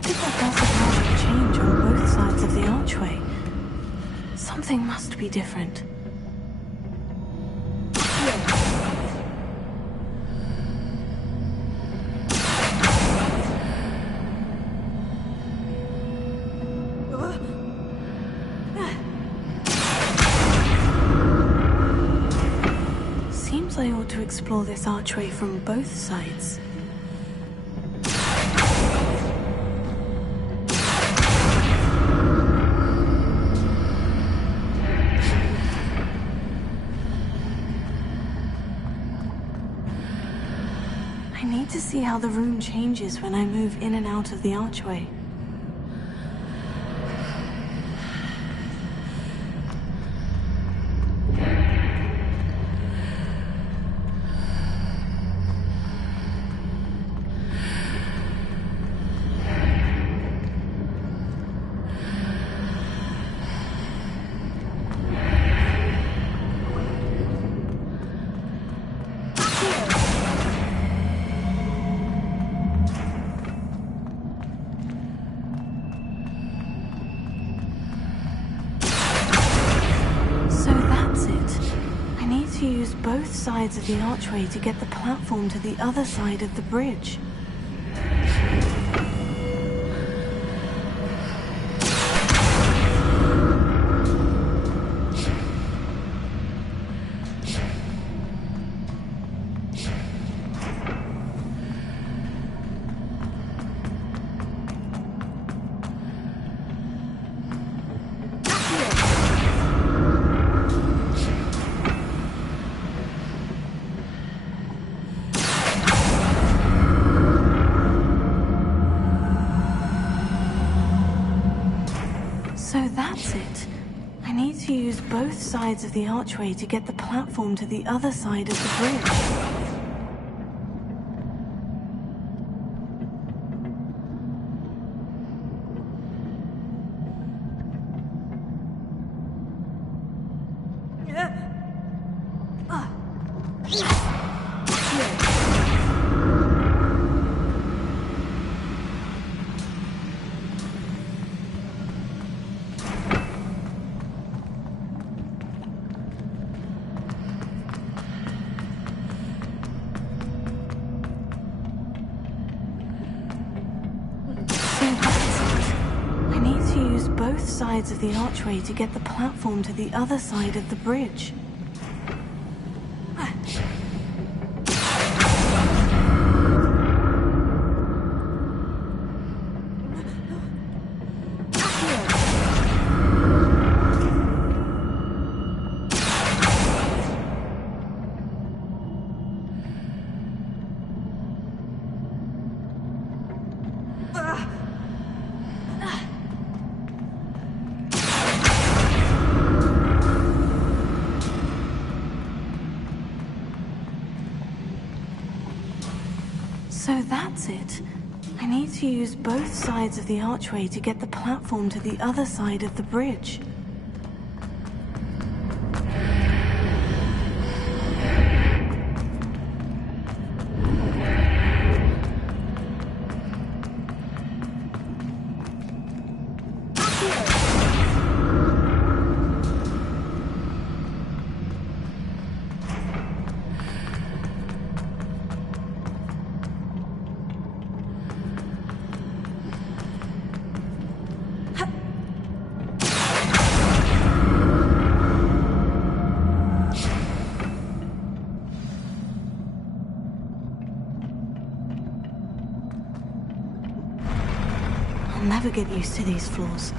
What if it doesn't magic change on both sides of the archway? Something must be different. Seems I ought to explore this archway from both sides. I need to see how the room changes when I move in and out of the archway. Both sides of the archway to get the platform to the other side of the bridge. So that's it. I need to use both sides of the archway to get the platform to the other side of the bridge. Both sides of the archway to get the platform to the other side of the bridge. So that's it. I need to use both sides of the archway to get the platform to the other side of the bridge. I'll never get used to these floors.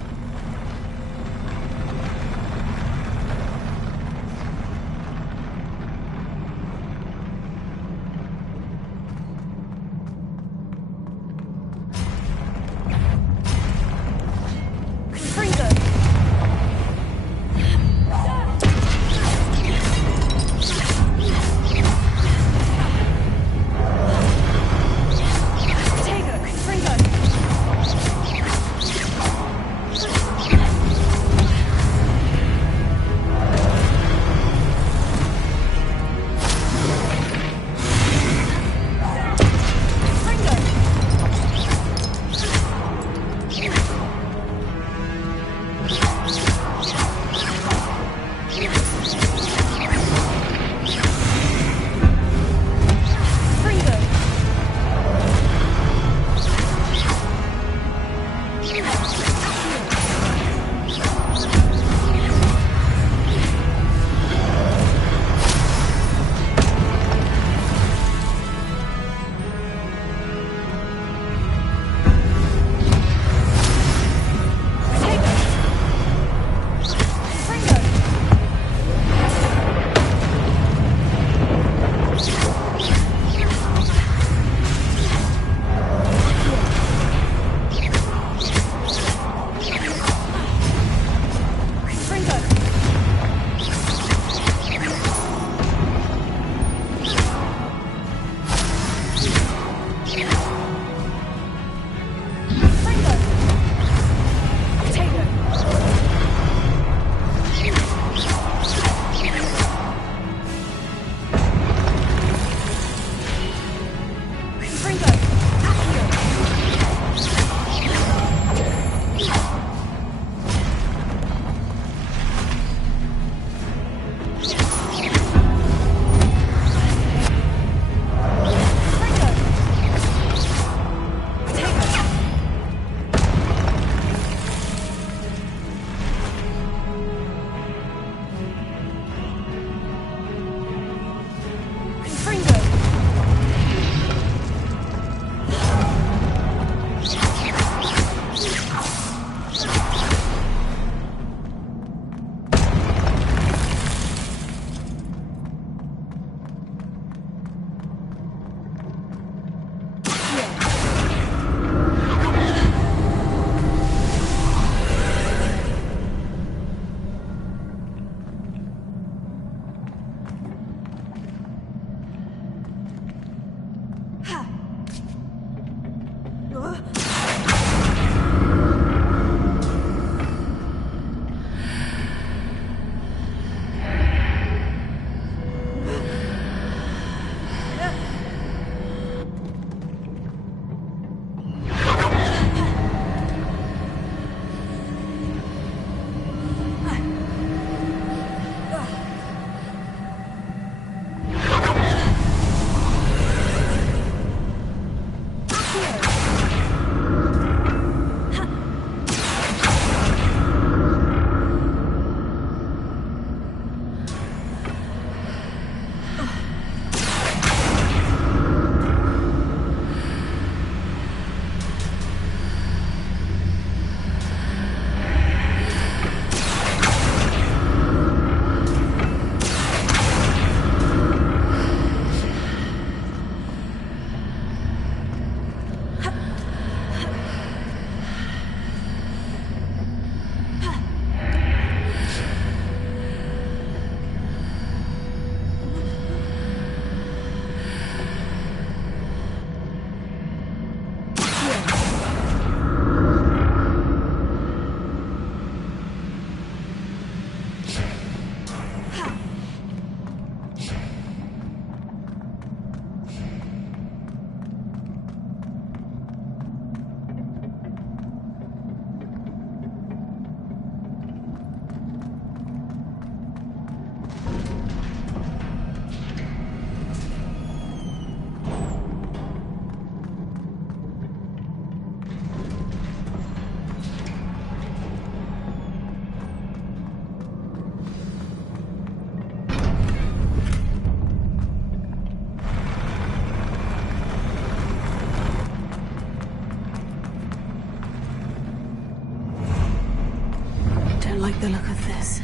like the look of this.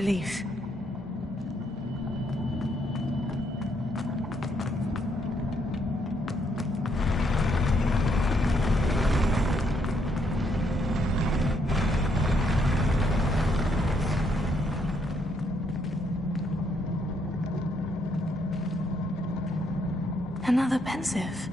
relief. Another pensive.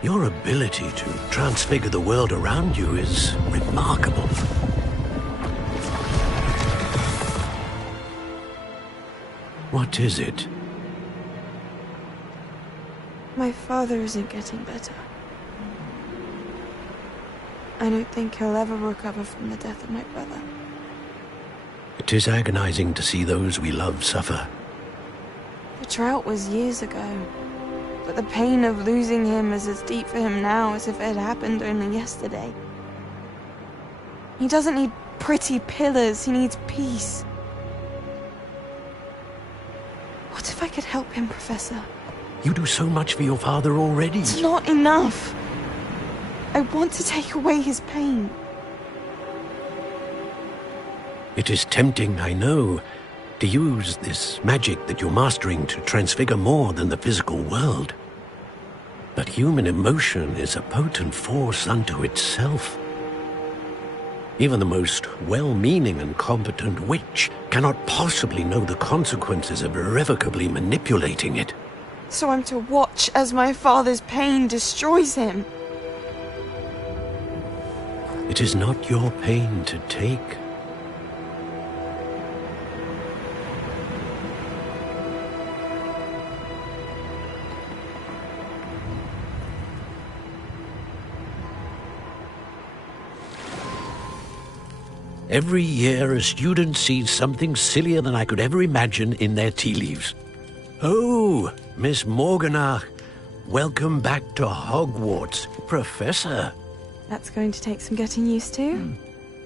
Your ability to transfigure the world around you is remarkable. What is it? My father isn't getting better. I don't think he'll ever recover from the death of my brother. It is agonizing to see those we love suffer. The drought was years ago, but the pain of losing him is as deep for him now as if it had happened only yesterday. He doesn't need pretty pillars, he needs peace. What if I could help him, Professor? You do so much for your father already. It's not enough. I want to take away his pain. It is tempting, I know, to use this magic that you're mastering to transfigure more than the physical world. But human emotion is a potent force unto itself. Even the most well-meaning and competent witch cannot possibly know the consequences of irrevocably manipulating it. So I'm to watch as my father's pain destroys him. It is not your pain to take. Every year, a student sees something sillier than I could ever imagine in their tea leaves. Oh, Miss Morganach, welcome back to Hogwarts, Professor. That's going to take some getting used to.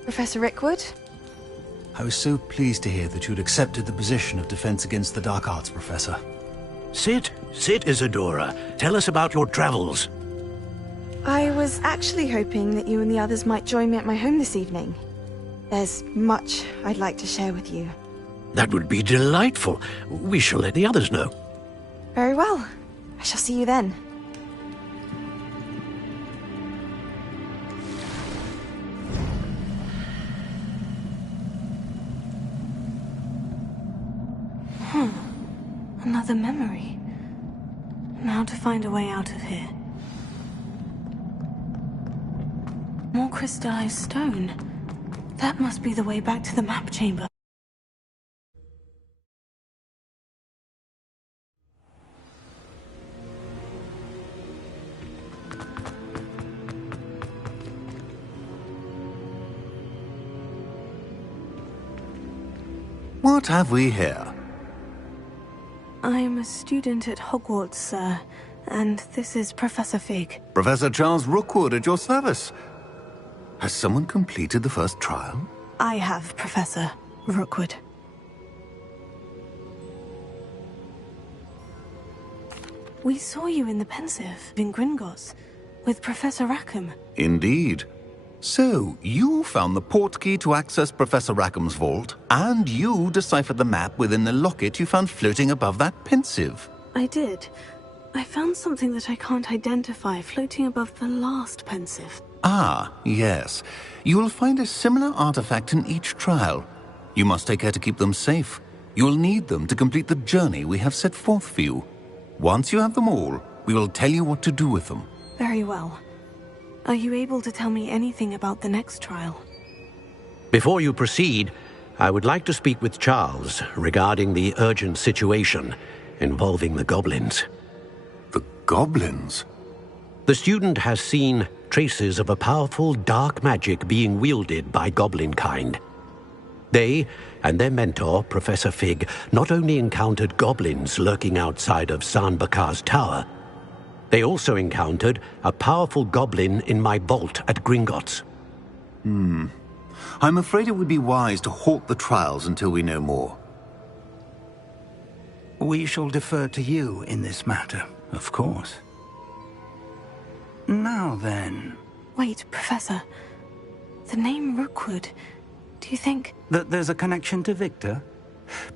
Professor Rickwood? I was so pleased to hear that you'd accepted the position of Defense Against the Dark Arts, Professor. Sit, Isadora. Tell us about your travels. I was actually hoping that you and the others might join me at my home this evening. There's much I'd like to share with you. That would be delightful. We shall let the others know. Very well. I shall see you then. Another memory. Now to find a way out of here. More crystallized stone. That must be the way back to the map chamber. What have we here? I'm a student at Hogwarts, sir, and this is Professor Fig. Professor Charles Rookwood at your service. Has someone completed the first trial? I have, Professor Rookwood. We saw you in the Pensive in Gringotts with Professor Rackham. Indeed. So, you found the portkey to access Professor Rackham's vault, and you deciphered the map within the locket you found floating above that Pensive. I did. I found something that I can't identify floating above the last Pensive. Ah, yes. You will find a similar artifact in each trial. You must take care to keep them safe. You will need them to complete the journey we have set forth for you. Once you have them all, we will tell you what to do with them. Very well. Are you able to tell me anything about the next trial? Before you proceed, I would like to speak with Charles regarding the urgent situation involving the goblins. The goblins? The student has seen traces of a powerful dark magic being wielded by goblin kind. They and their mentor, Professor Fig, not only encountered goblins lurking outside of San Bakar's tower, they also encountered a powerful goblin in my vault at Gringotts. I'm afraid it would be wise to halt the trials until we know more. We shall defer to you in this matter, of course. Now then... Wait, Professor. The name Rookwood. Do you think... That there's a connection to Victor?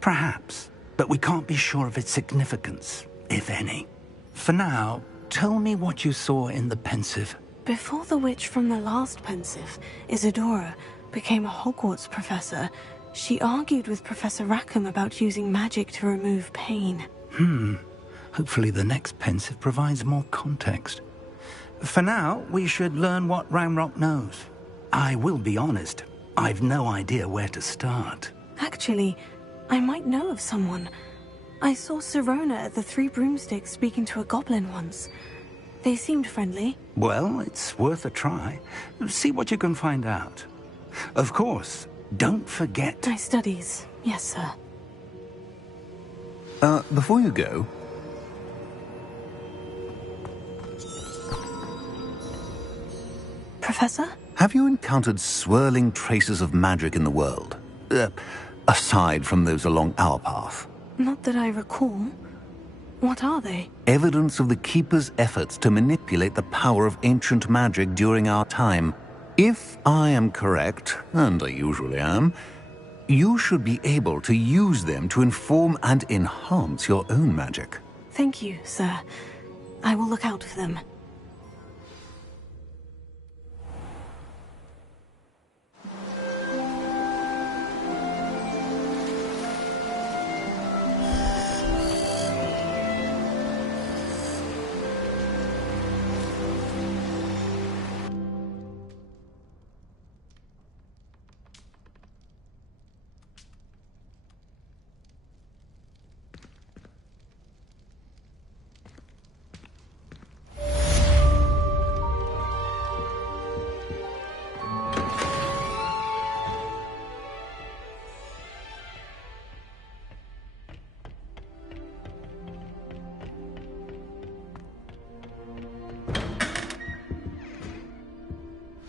Perhaps, but we can't be sure of its significance, if any. For now, tell me what you saw in the Pensive. Before the witch from the last Pensive, Isadora, became a Hogwarts professor, she argued with Professor Rackham about using magic to remove pain. Hopefully the next Pensive provides more context. For now, we should learn what Ramrock knows. I will be honest, I've no idea where to start. Actually, I might know of someone. I saw Sirona at the Three Broomsticks speaking to a goblin once. They seemed friendly. Well, it's worth a try. See what you can find out. Of course, don't forget... My studies, yes, sir. Before you go... Professor? Have you encountered swirling traces of magic in the world? Aside from those along our path? Not that I recall. What are they? Evidence of the Keeper's efforts to manipulate the power of ancient magic during our time. If I am correct, and I usually am, you should be able to use them to inform and enhance your own magic. Thank you, sir. I will look out for them.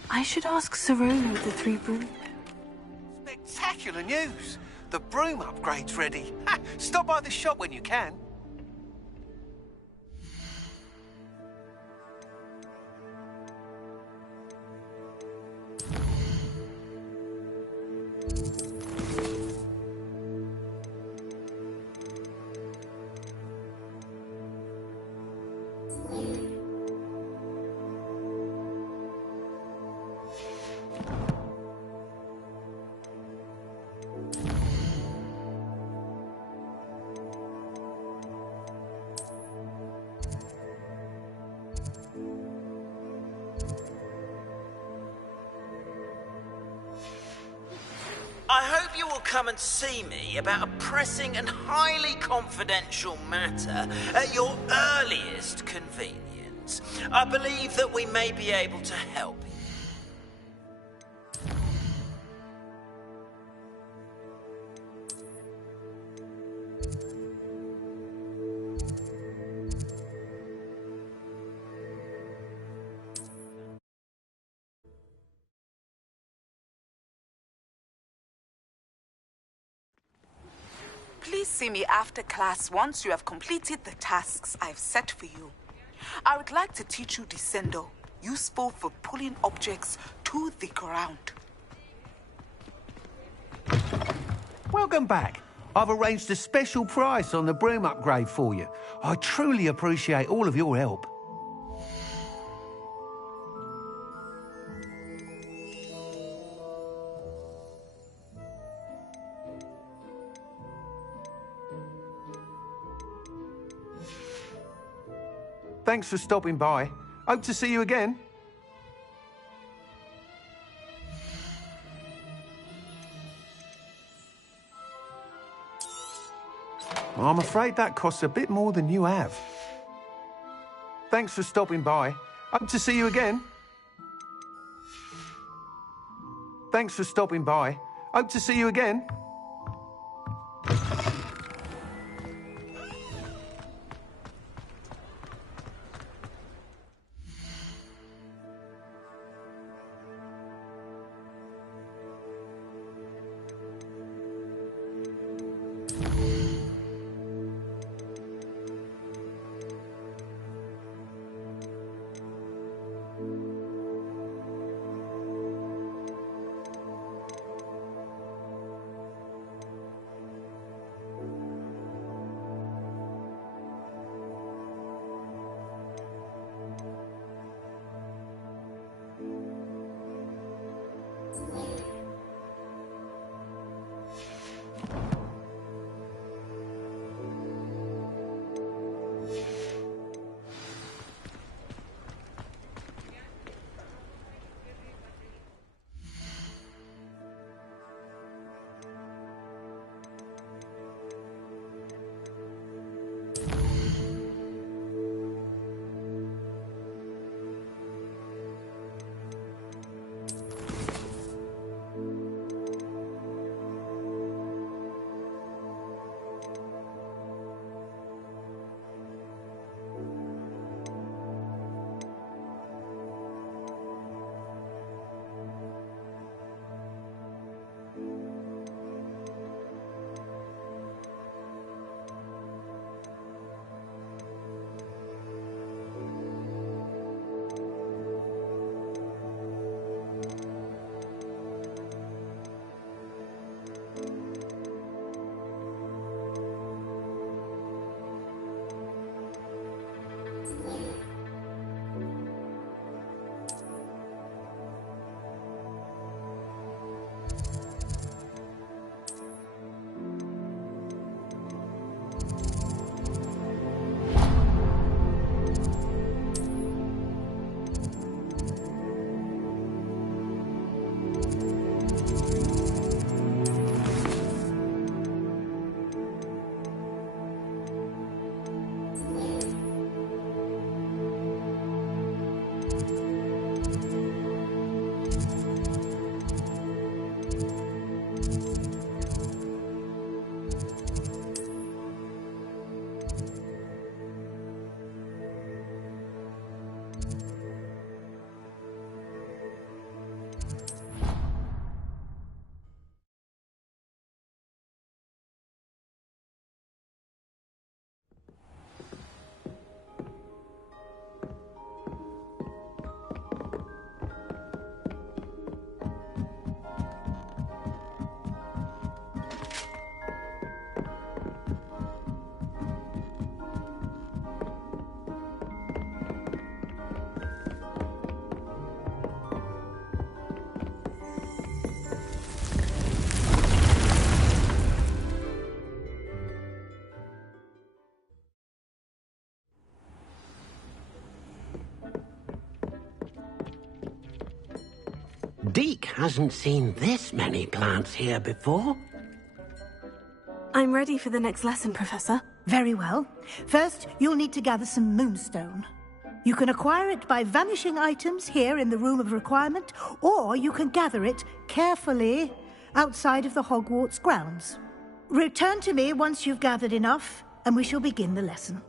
I should ask Sirona of the Three Broom... Spectacular news! The broom upgrade's ready. Ha! Stop by the shop when you can. I hope you will come and see me about a pressing and highly confidential matter at your earliest convenience. I believe that we may be able to help you. Please see me after class once you have completed the tasks I've set for you. I would like to teach you Descendo, useful for pulling objects to the ground. Welcome back. I've arranged a special price on the broom upgrade for you. I truly appreciate all of your help. Thanks for stopping by. Hope to see you again. I'm afraid that costs a bit more than you have. Thanks for stopping by. Hope to see you again. Thanks for stopping by. Hope to see you again. Deke hasn't seen this many plants here before. I'm ready for the next lesson, Professor. Very well. First, you'll need to gather some moonstone. You can acquire it by vanishing items here in the Room of Requirement, or you can gather it carefully outside of the Hogwarts grounds. Return to me once you've gathered enough, and we shall begin the lesson.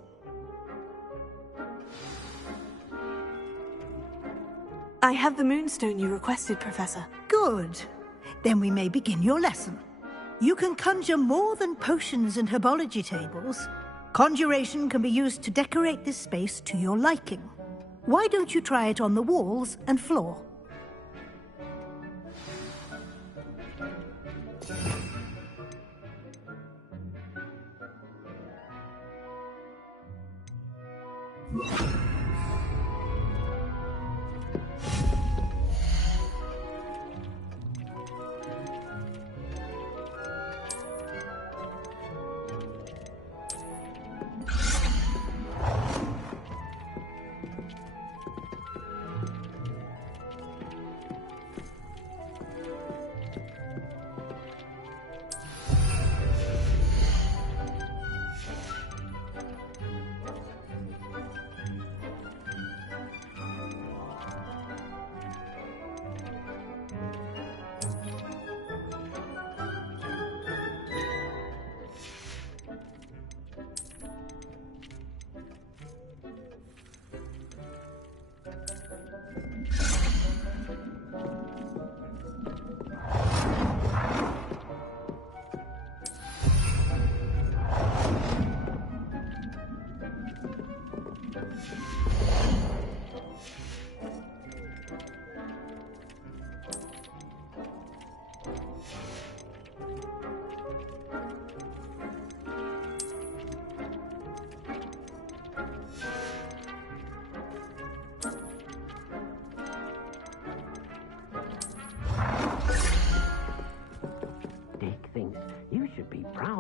I have the moonstone you requested, Professor. Good. Then we may begin your lesson. You can conjure more than potions and herbology tables. Conjuration can be used to decorate this space to your liking. Why don't you try it on the walls and floor?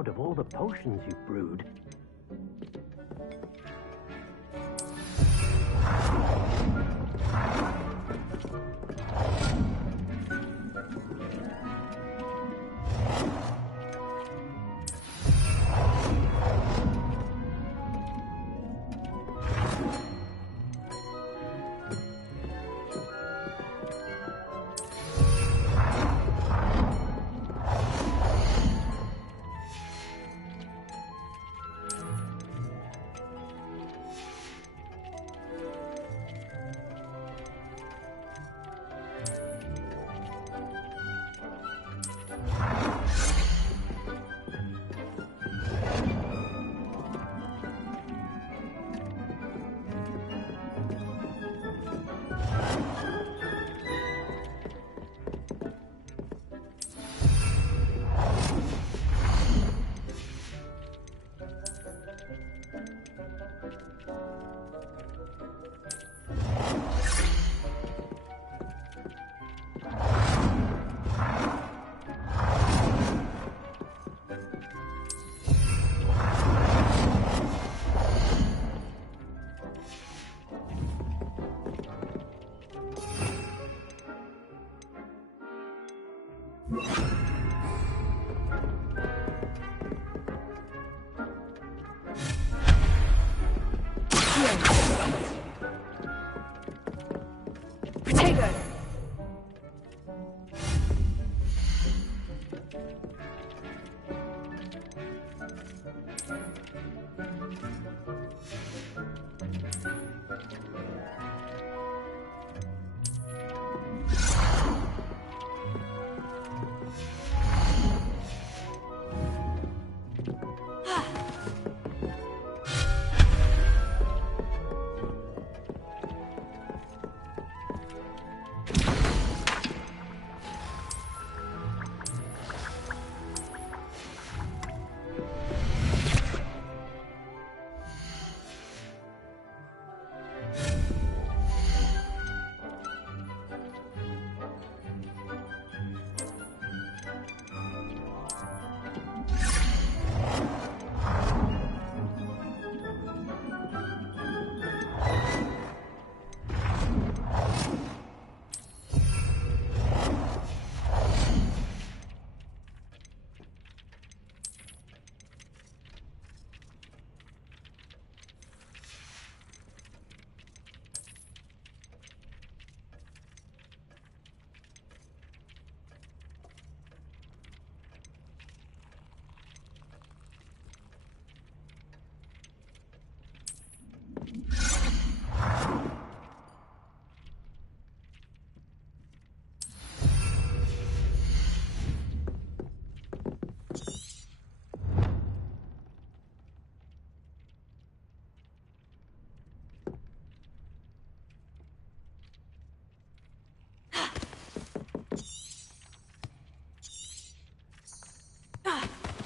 proud of all the potions you've brewed.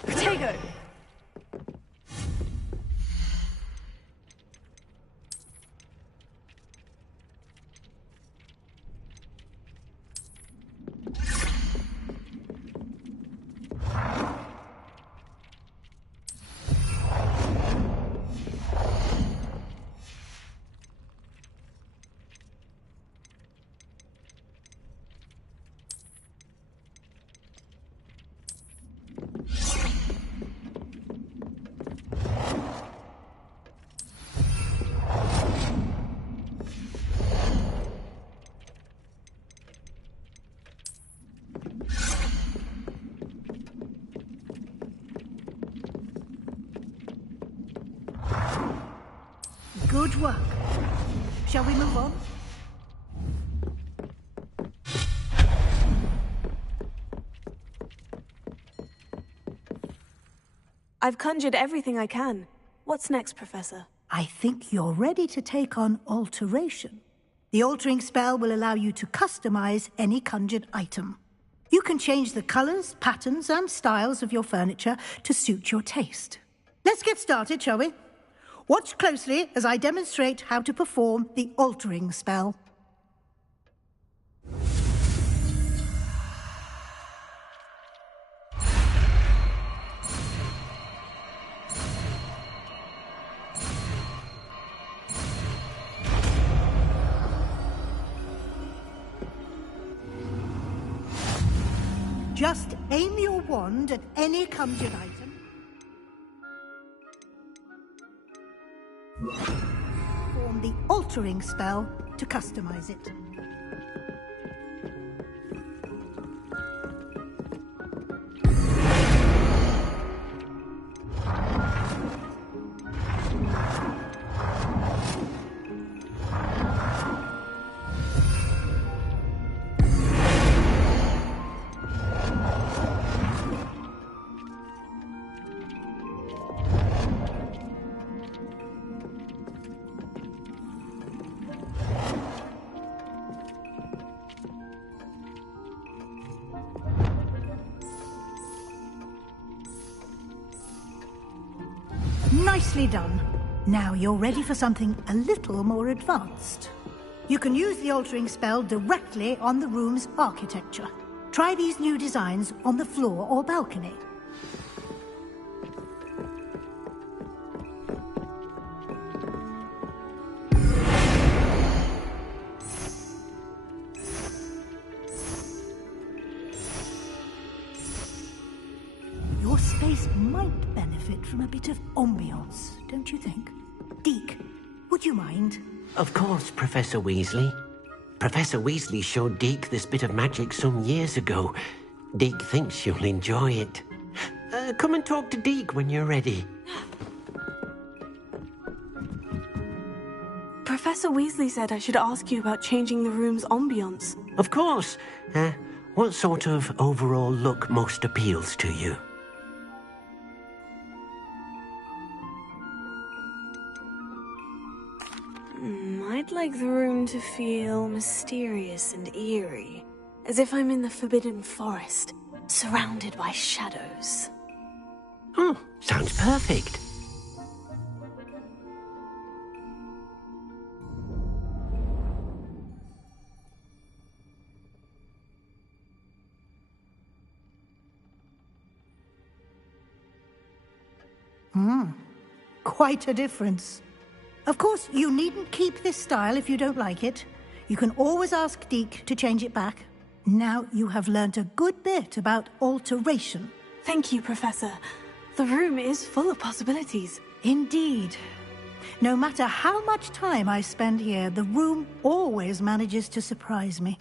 Potato! Good work. Shall we move on? I've conjured everything I can. What's next, Professor? I think you're ready to take on alteration. The altering spell will allow you to customize any conjured item. You can change the colors, patterns, and styles of your furniture to suit your taste. Let's get started, shall we? Watch closely as I demonstrate how to perform the altering spell. Just aim your wand at any conjured item. Form the altering spell to customize it. Nicely done. Now you're ready for something a little more advanced. You can use the altering spell directly on the room's architecture. Try these new designs on the floor or balcony. Your space might benefit from a bit of ambiance, don't you think? Deke, would you mind? Of course, Professor Weasley. Professor Weasley showed Deke this bit of magic some years ago. Deke thinks you'll enjoy it. Come and talk to Deke when you're ready. Professor Weasley said I should ask you about changing the room's ambiance. Of course. What sort of overall look most appeals to you? I'd like the room to feel mysterious and eerie, as if I'm in the Forbidden Forest, surrounded by shadows. Oh, sounds perfect. Quite a difference. Of course, you needn't keep this style if you don't like it. You can always ask Deke to change it back. Now you have learnt a good bit about alteration. Thank you, Professor. The room is full of possibilities. Indeed. No matter how much time I spend here, the room always manages to surprise me.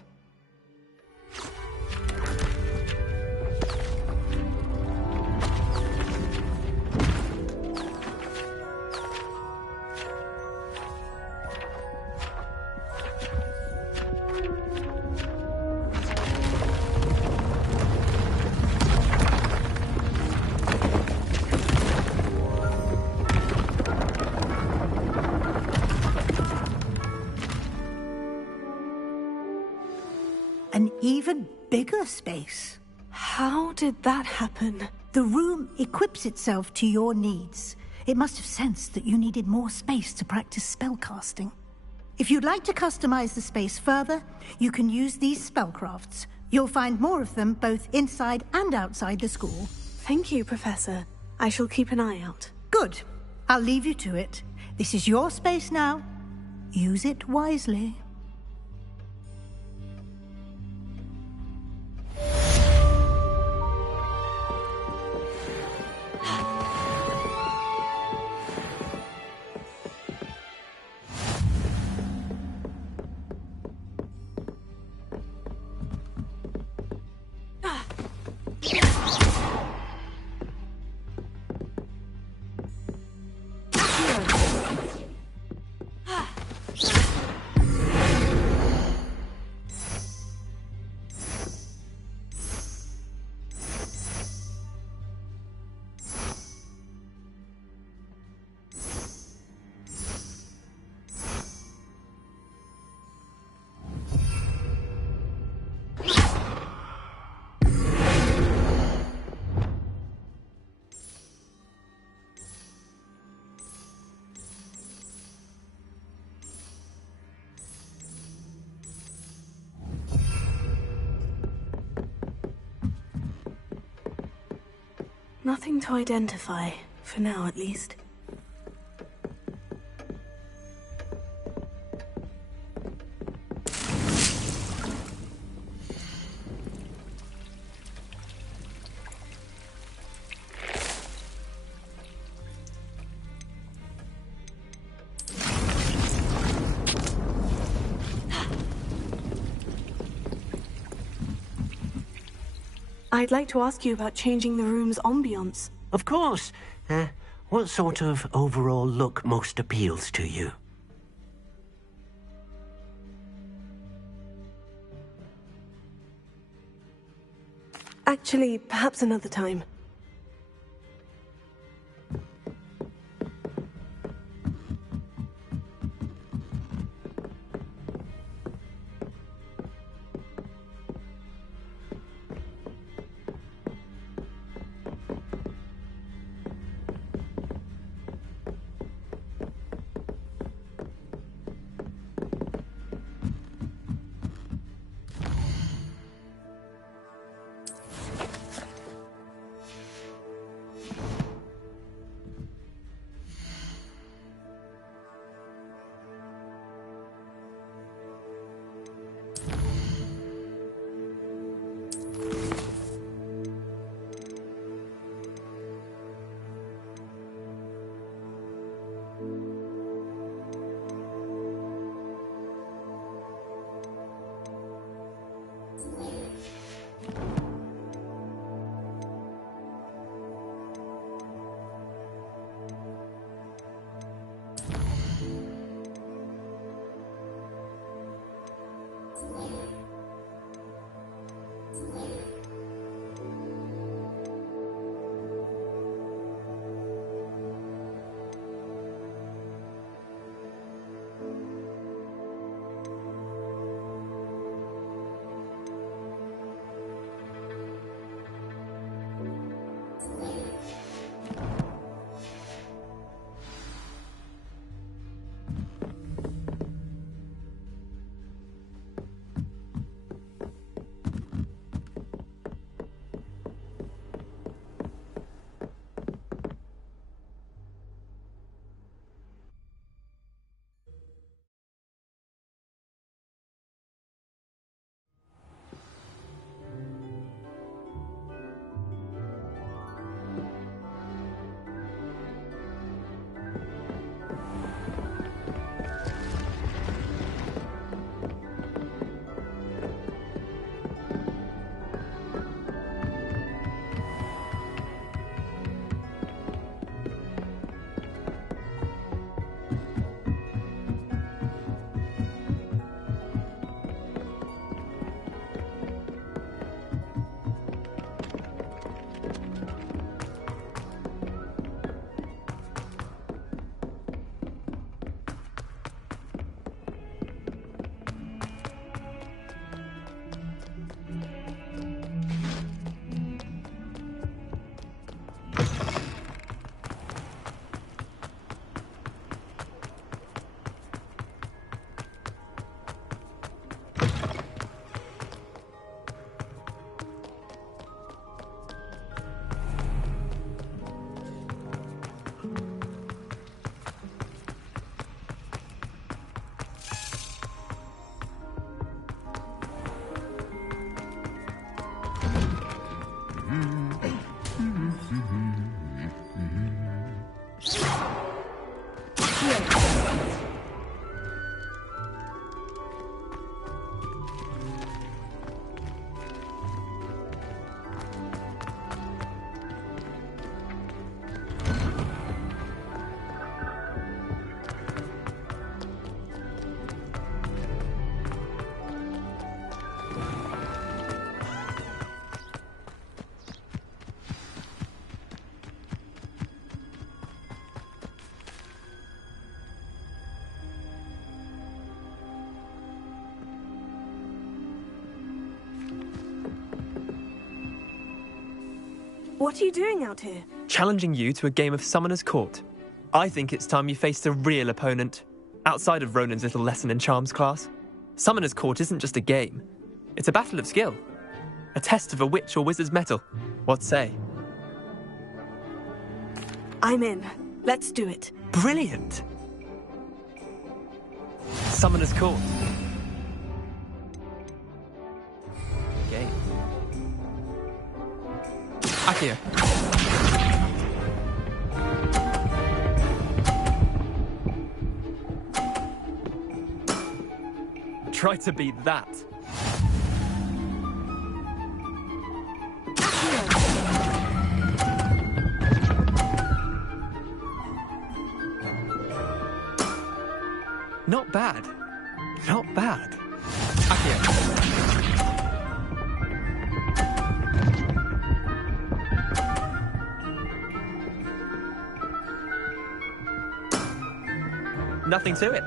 An even bigger space. How did that happen? The room equips itself to your needs. It must have sensed that you needed more space to practice spellcasting. If you'd like to customize the space further, you can use these spellcrafts. You'll find more of them both inside and outside the school. Thank you, Professor. I shall keep an eye out. Good. I'll leave you to it. This is your space now. Use it wisely. Nothing to identify, for now at least. I'd like to ask you about changing the room's ambiance. Of course. What sort of overall look most appeals to you? Actually, perhaps another time. What are you doing out here? Challenging you to a game of Summoner's Court. I think it's time you faced a real opponent, outside of Ronan's little lesson in charms class. Summoner's Court isn't just a game. It's a battle of skill. A test of a witch or wizard's mettle. What say? I'm in. Let's do it. Brilliant! Summoner's Court. Game. Akio. Try to beat that. Not bad. Not bad. Accio. Nothing to it.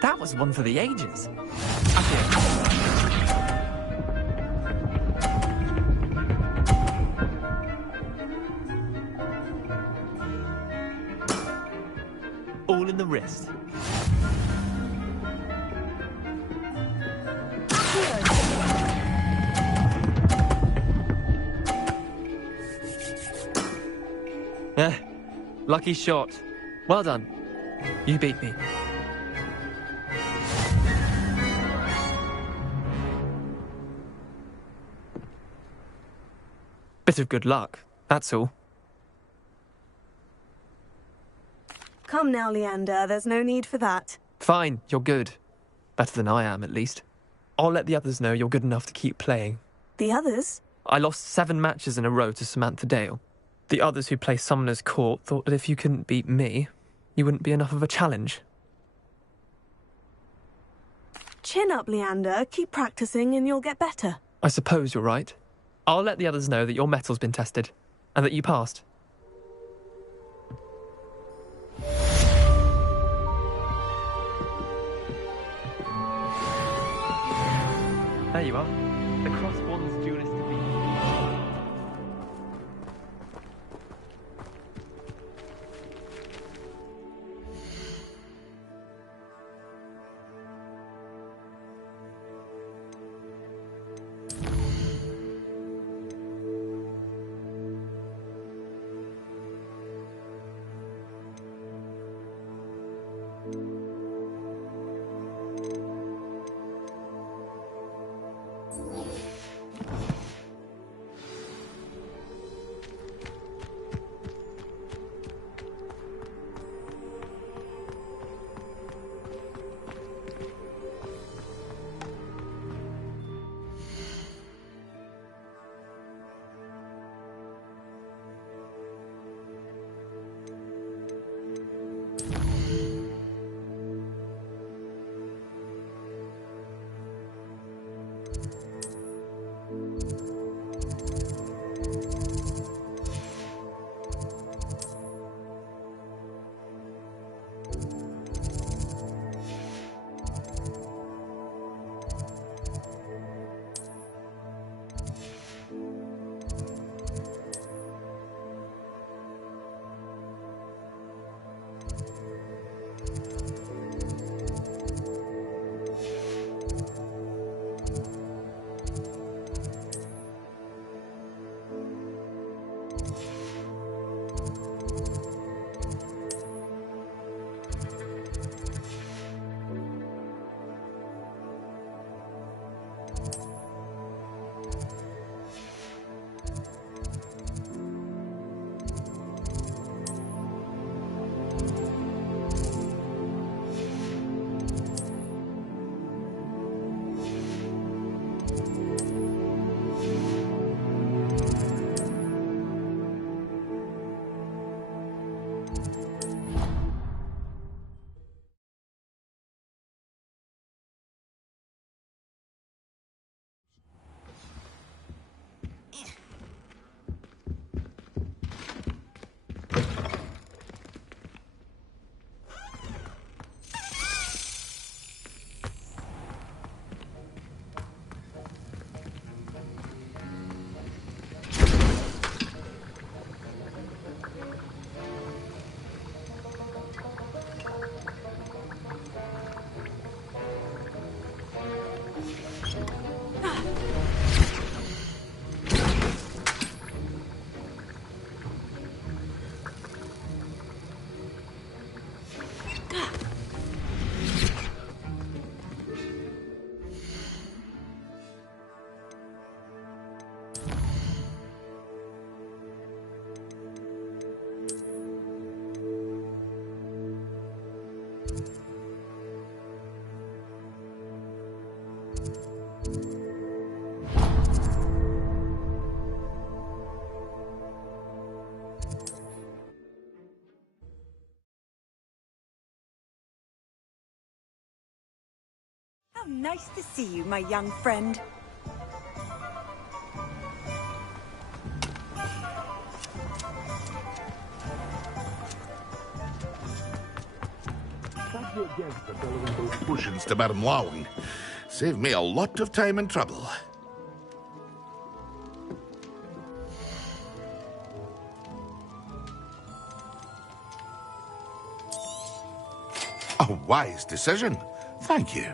That was one for the ages. All in the wrist. Lucky shot. Well done. You beat me. Bit of good luck, that's all. Come now, Leander, there's no need for that. Fine, you're good. Better than I am, at least. I'll let the others know you're good enough to keep playing. The others? I lost 7 matches in a row to Samantha Dale. The others who play Summoner's Court thought that if you couldn't beat me, you wouldn't be enough of a challenge. Chin up, Leander. Keep practicing and you'll get better. I suppose you're right. I'll let the others know that your metal's been tested, and that you passed. There you are. The cross one's duelist to beat. How nice to see you, my young friend. Thank you again for delivering those potions to Madame Highwing. Saved me a lot of time and trouble. A wise decision. Thank you.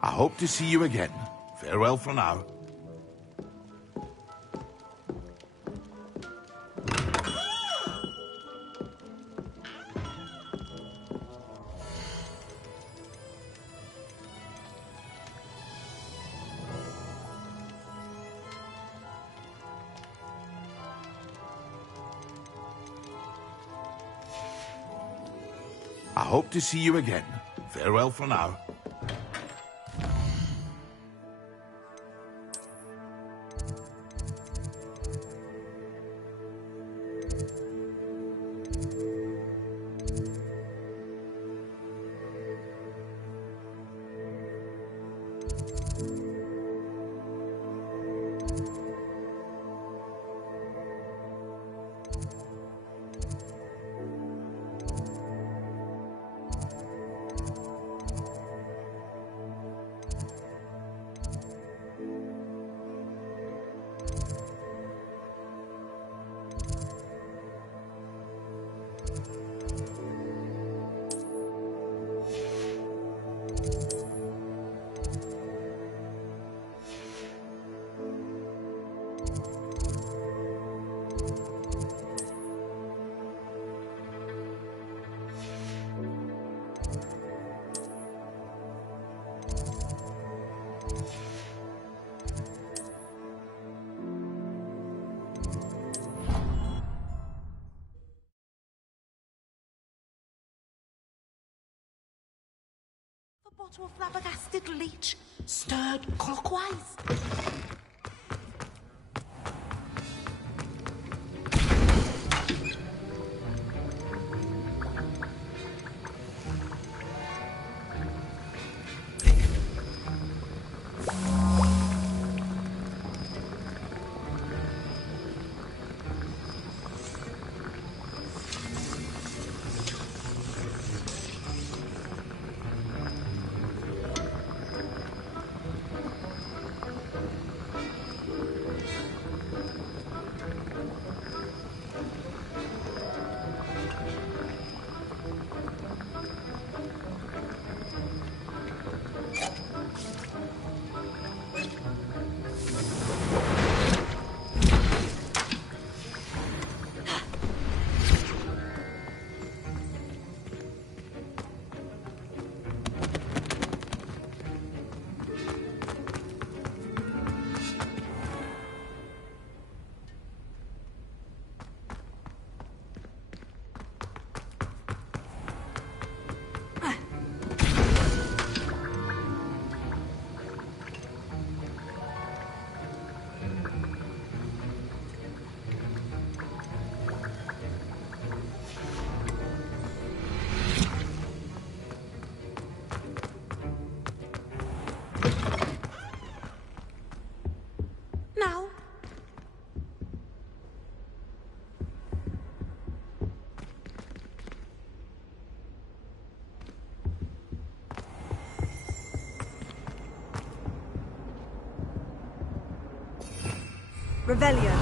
I hope to see you again. Farewell for now. I hope to see you again. Farewell for now. Bottle of flabbergasted leech, stirred clockwise. Revelio.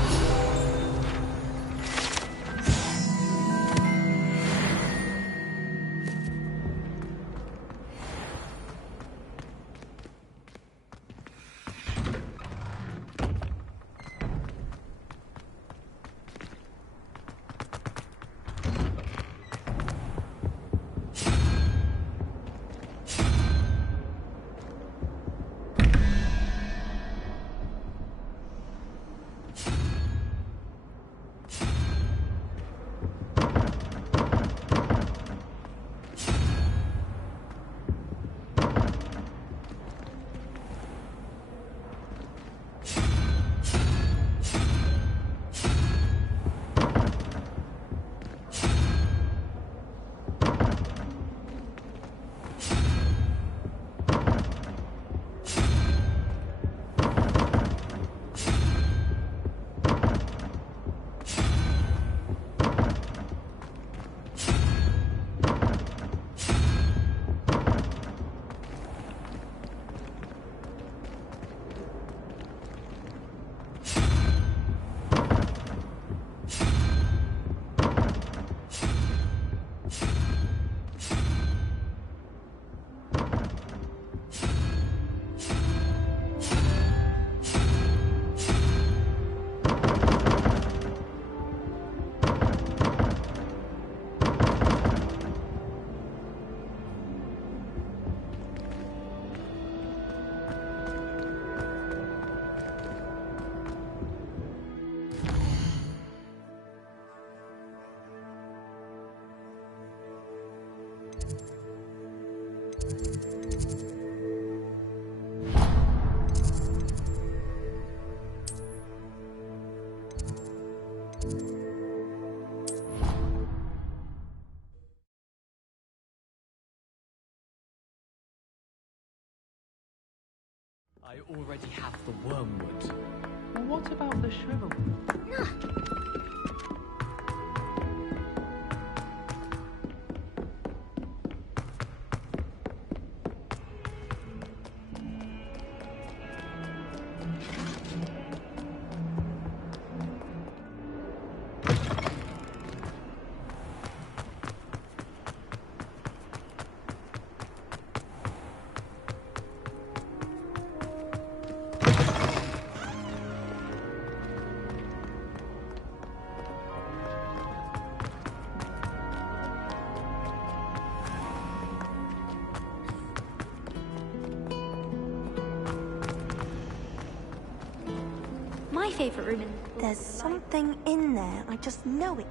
I already have the wormwood. What about the shovel? My favorite room. There's something in there. I just know it.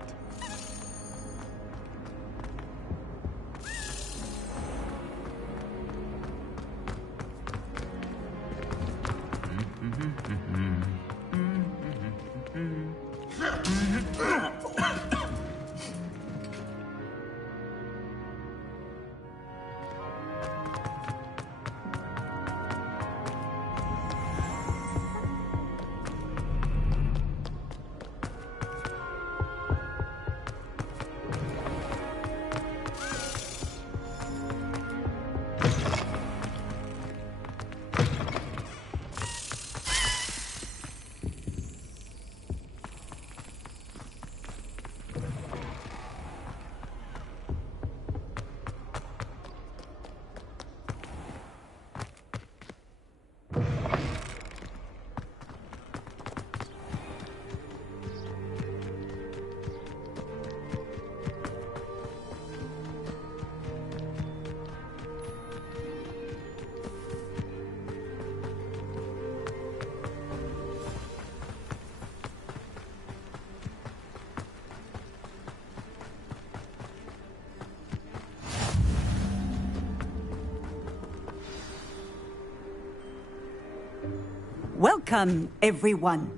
Welcome, everyone.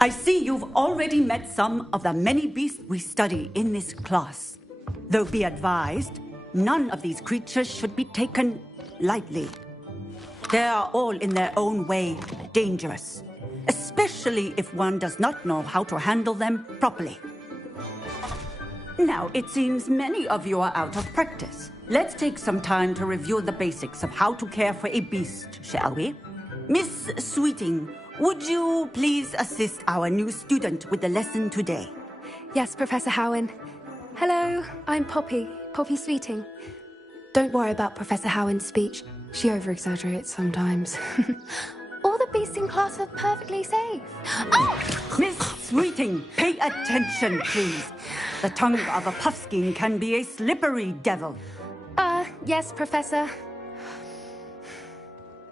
I see you've already met some of the many beasts we study in this class. Though be advised, none of these creatures should be taken lightly. They are all in their own way dangerous, especially if one does not know how to handle them properly. Now, it seems many of you are out of practice. Let's take some time to review the basics of how to care for a beast, shall we? Miss Sweeting, would you please assist our new student with the lesson today? Yes, Professor Howin. Hello, I'm Poppy Sweeting. Don't worry about Professor Howin's speech. She over-exaggerates sometimes. All the beasts in class are perfectly safe. Oh! Miss Sweeting, pay attention, please. The tongue of a puffskein can be a slippery devil. Yes, Professor.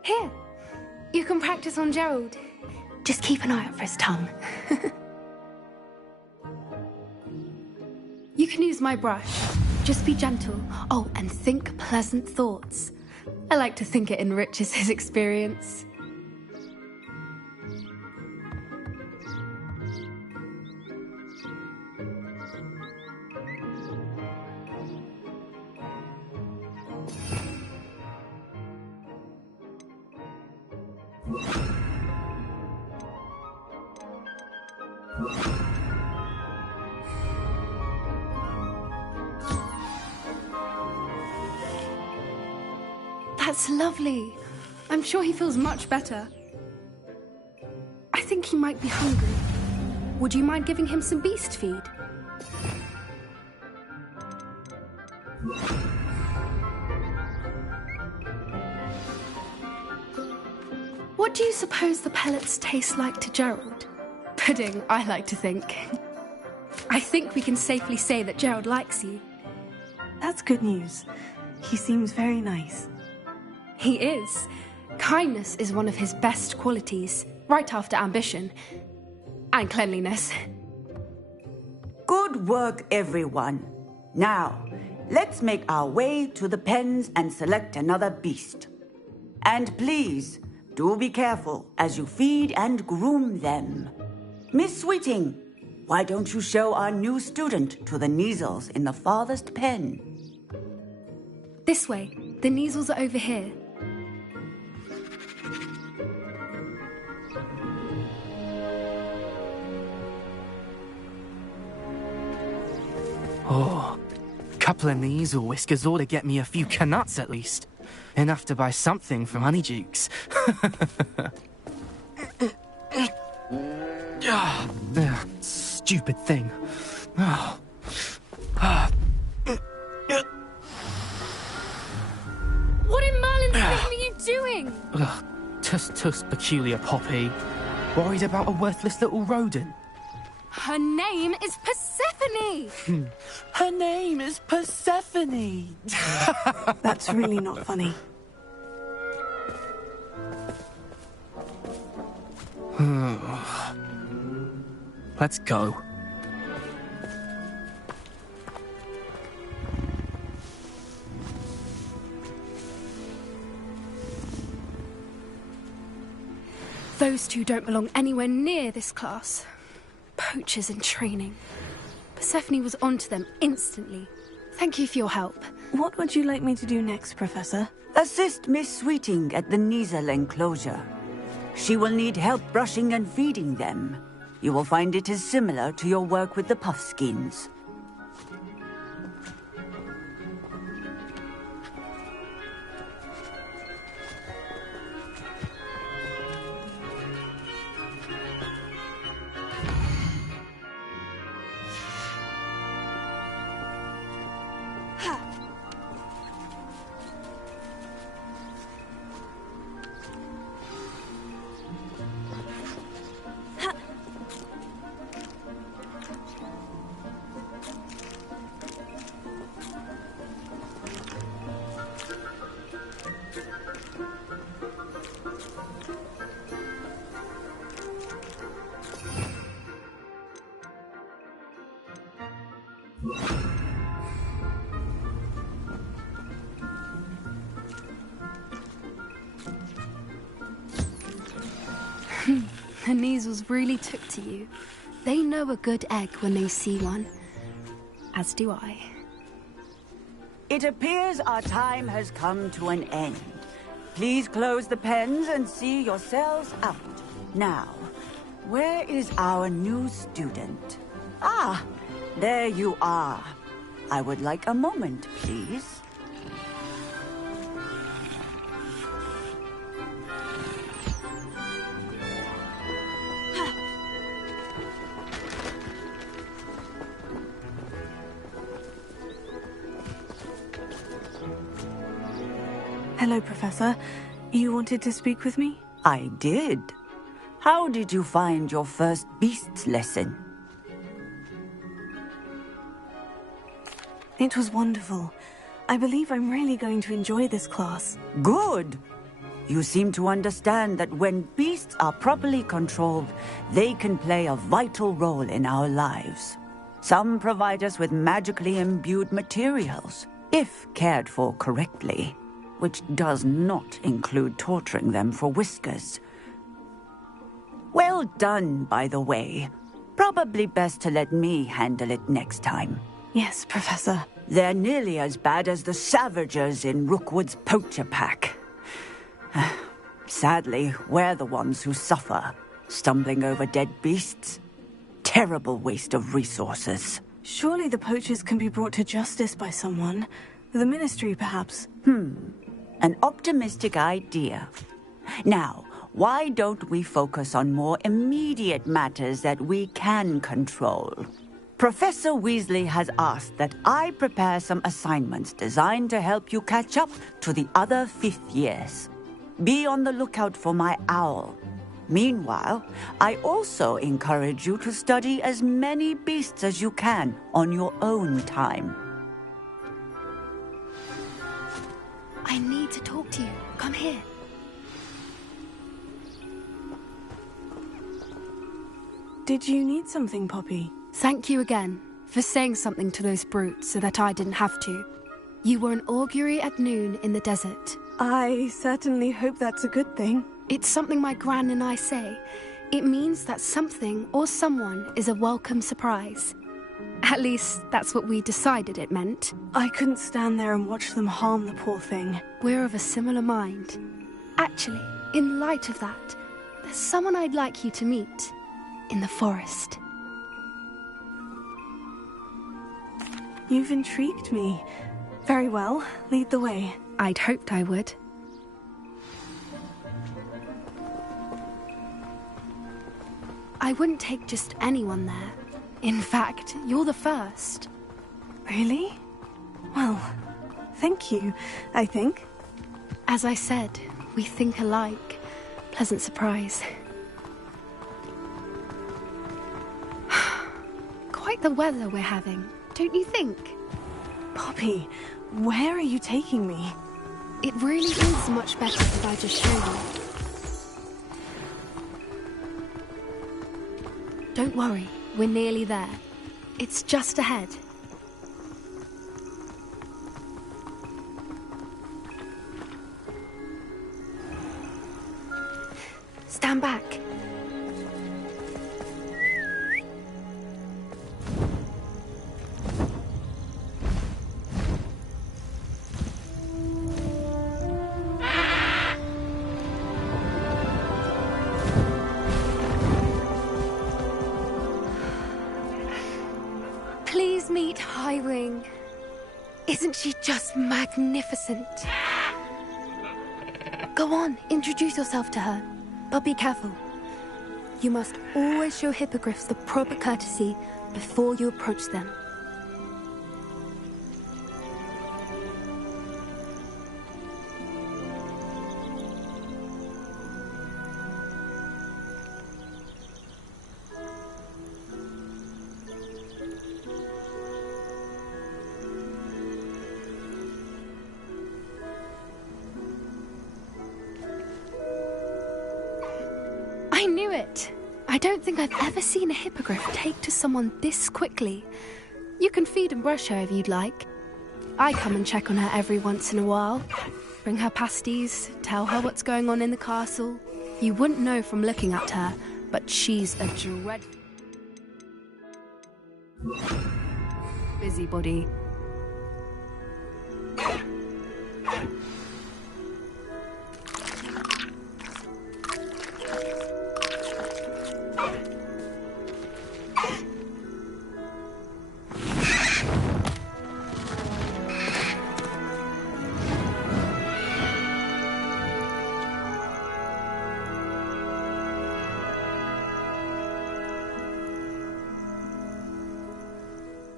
Here. You can practice on Gerald. Just keep an eye out for his tongue. You can use my brush. Just be gentle. Oh, and think pleasant thoughts. I like to think it enriches his experience. That's lovely. I'm sure he feels much better. I think he might be hungry. Would you mind giving him some beast feed? What do you suppose the pellets taste like to Gerald? Pudding, I like to think. I think we can safely say that Gerald likes you. That's good news. He seems very nice. He is. Kindness is one of his best qualities, right after ambition. And cleanliness. Good work, everyone. Now, let's make our way to the pens and select another beast. And please, do be careful as you feed and groom them. Miss Sweeting, why don't you show our new student to the Neasels in the farthest pen? This way. The Neasels are over here. couple of knees or whiskers ought to get me a few canuts at least. Enough to buy something from Honeydukes. Stupid thing. What in Merlin's name are you doing? Tuss peculiar, Poppy. Worried about a worthless little rodent? Her name is Persephone! Her name is Persephone! That's really not funny. Let's go. Those two don't belong anywhere near this class. Poachers in training. Persephone was onto them instantly. Thank you for your help. What would you like me to do next, Professor? Assist Miss Sweeting at the Nizel enclosure. She will need help brushing and feeding them. You will find it is similar to your work with the puffskins. Her measles really took to you. They know a good egg when they see one. As do I. It appears our time has come to an end. Please close the pens and see yourselves out. Now, where is our new student? Ah, there you are. I would like a moment, please. Hello, Professor. You wanted to speak with me? I did. How did you find your first beasts lesson? It was wonderful. I believe I'm really going to enjoy this class. Good. You seem to understand that when beasts are properly controlled, they can play a vital role in our lives. Some provide us with magically imbued materials, if cared for correctly, which does not include torturing them for whiskers. Well done, by the way. Probably best to let me handle it next time. Yes, Professor. They're nearly as bad as the Savagers in Rookwood's poacher pack. Sadly, we're the ones who suffer, stumbling over dead beasts. Terrible waste of resources. Surely the poachers can be brought to justice by someone. The Ministry, perhaps. An optimistic idea. Now, why don't we focus on more immediate matters that we can control? Professor Weasley has asked that I prepare some assignments designed to help you catch up to the other fifth years. Be on the lookout for my owl. Meanwhile, I also encourage you to study as many beasts as you can on your own time. I need to talk to you. Come here. Did you need something, Poppy? Thank you again for saying something to those brutes so that I didn't have to. You were an augury at noon in the desert. I certainly hope that's a good thing. It's something my gran and I say. It means that something or someone is a welcome surprise. At least, that's what we decided it meant. I couldn't stand there and watch them harm the poor thing. We're of a similar mind. Actually, in light of that, there's someone I'd like you to meet. In the forest. You've intrigued me. Very well, lead the way. I'd hoped I would. I wouldn't take just anyone there. In fact, you're the first. Really? Well, thank you, I think. As I said, we think alike. Pleasant surprise. Quite the weather we're having, don't you think? Poppy, where are you taking me? It really is much better if I just show you. Don't worry, we're nearly there. It's just ahead. Stand back. Please meet Highwing. Isn't she just magnificent? Go on, introduce yourself to her. But be careful. You must always show hippogriffs the proper courtesy before you approach them. I knew it! I don't think I've ever seen a hippogriff take to someone this quickly. You can feed and brush her if you'd like. I come and check on her every once in a while. Bring her pasties, tell her what's going on in the castle. You wouldn't know from looking at her, but she's a busybody.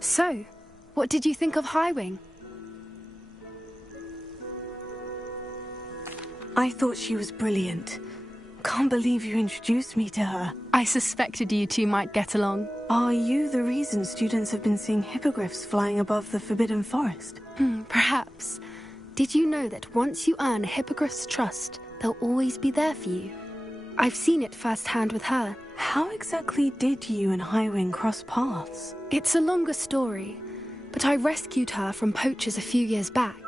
So, what did you think of Highwing? I thought she was brilliant. Can't believe you introduced me to her. I suspected you two might get along. Are you the reason students have been seeing hippogriffs flying above the Forbidden Forest? Perhaps. Did you know that once you earn a hippogriff's trust, they'll always be there for you? I've seen it firsthand with her. How exactly did you and Highwing cross paths? It's a longer story, but I rescued her from poachers a few years back.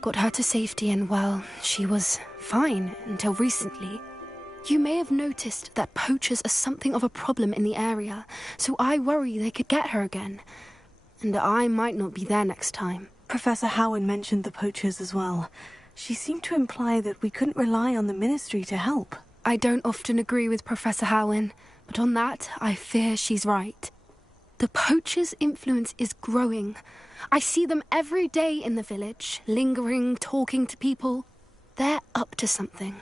Got her to safety and, well, she was fine until recently. You may have noticed that poachers are something of a problem in the area, so I worry they could get her again. And I might not be there next time. Professor Howin mentioned the poachers as well. She seemed to imply that we couldn't rely on the Ministry to help. I don't often agree with Professor Howin, but on that, I fear she's right. The poachers' influence is growing. I see them every day in the village, lingering, talking to people. They're up to something.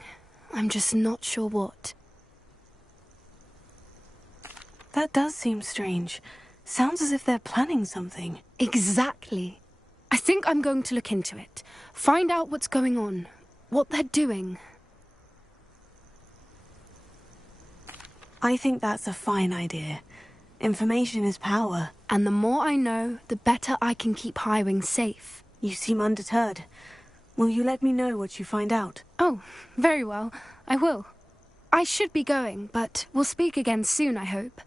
I'm just not sure what. That does seem strange. Sounds as if they're planning something. Exactly. I think I'm going to look into it. Find out what's going on, what they're doing. I think that's a fine idea. Information is power. And the more I know, the better I can keep Highwing safe. You seem undeterred. Will you let me know what you find out? Oh, very well. I will. I should be going, but we'll speak again soon, I hope.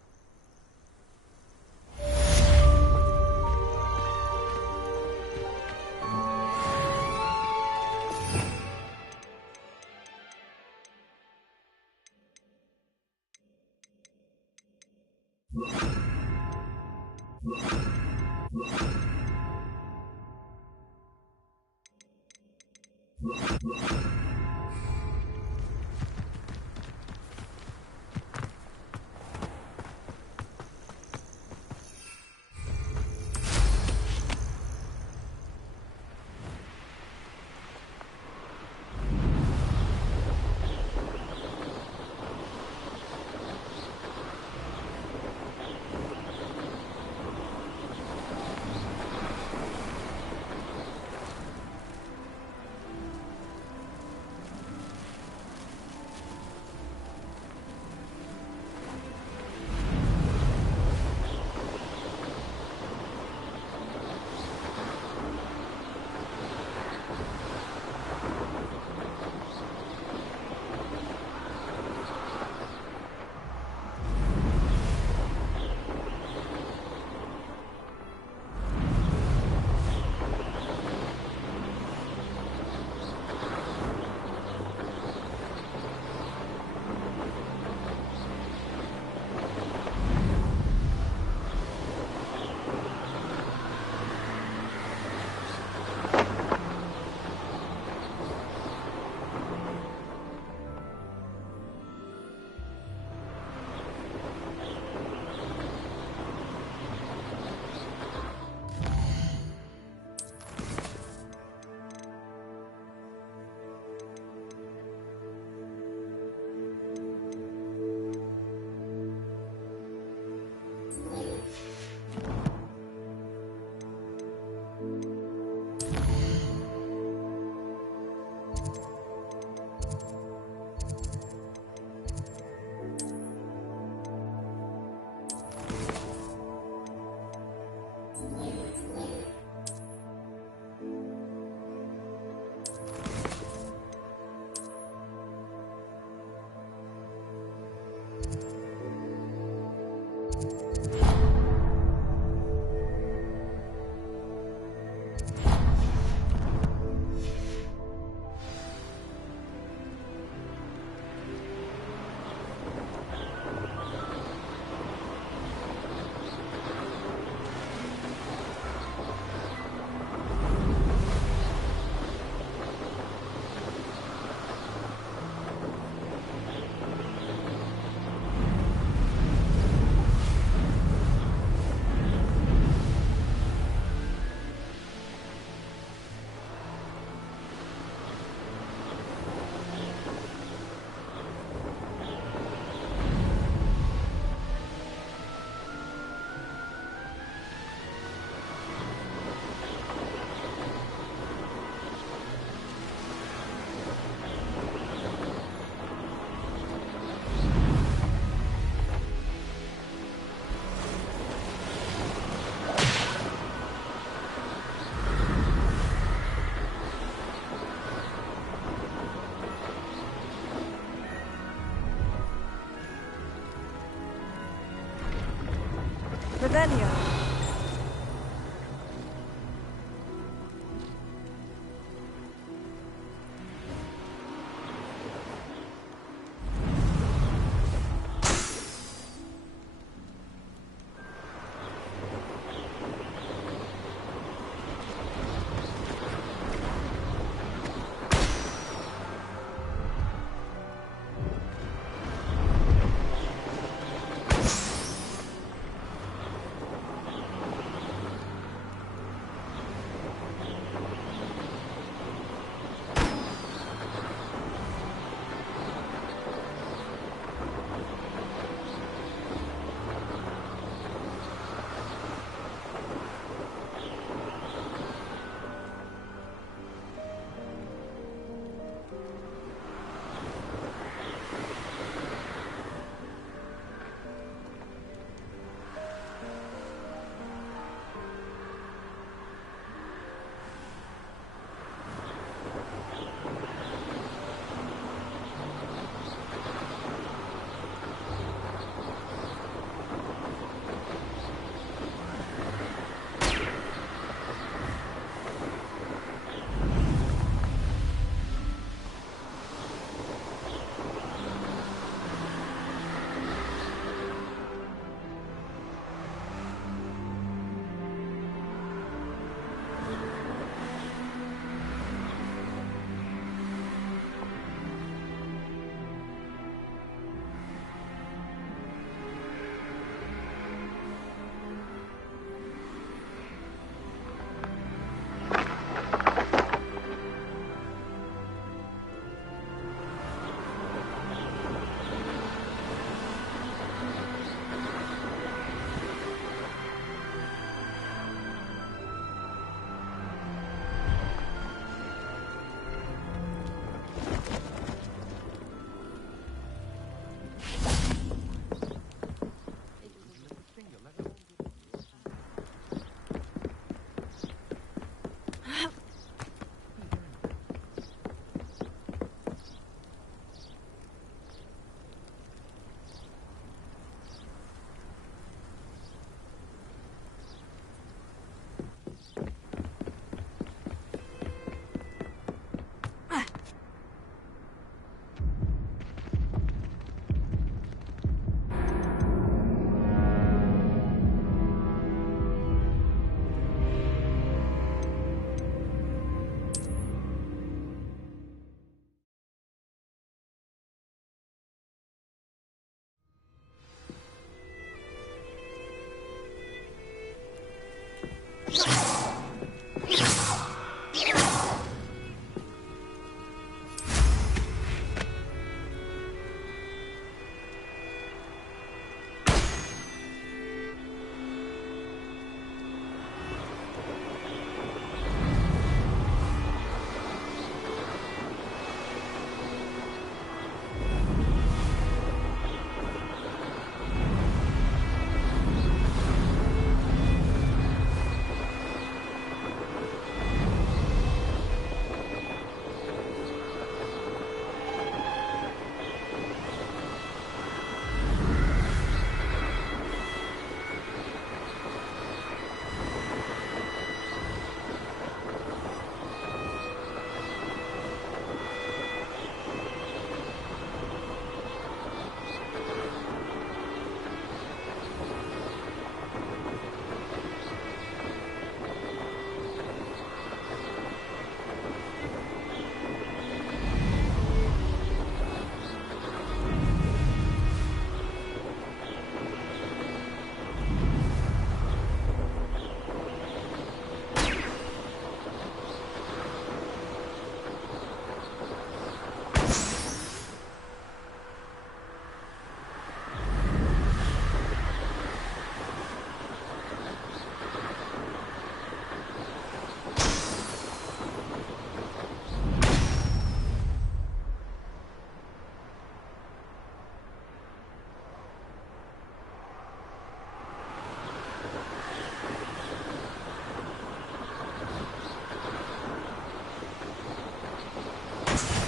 Revelio.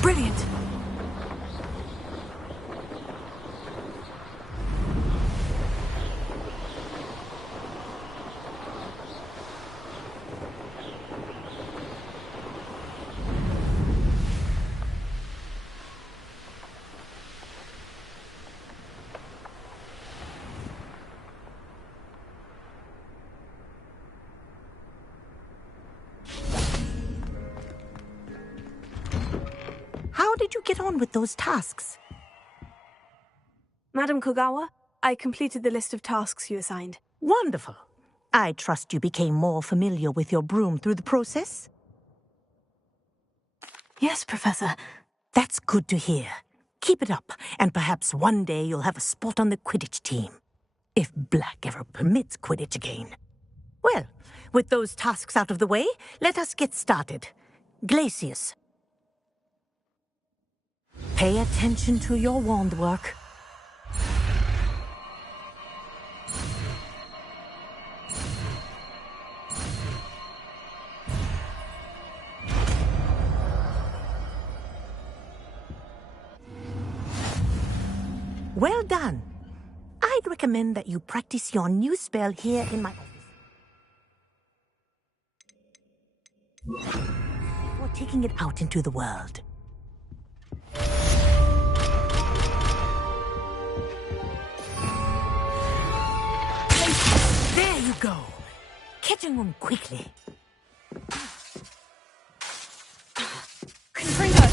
Brilliant! how did you get on with those tasks? Madam Kogawa, I completed the list of tasks you assigned. Wonderful. I trust you became more familiar with your broom through the process? Yes, Professor. That's good to hear. Keep it up, and perhaps one day you'll have a spot on the Quidditch team. If Black ever permits Quidditch again. Well, with those tasks out of the way, let us get started. Glacius. Pay attention to your wand work. Well done. I'd recommend that you practice your new spell here in my office before taking it out into the world. There you go. Catching them quickly. Confringo!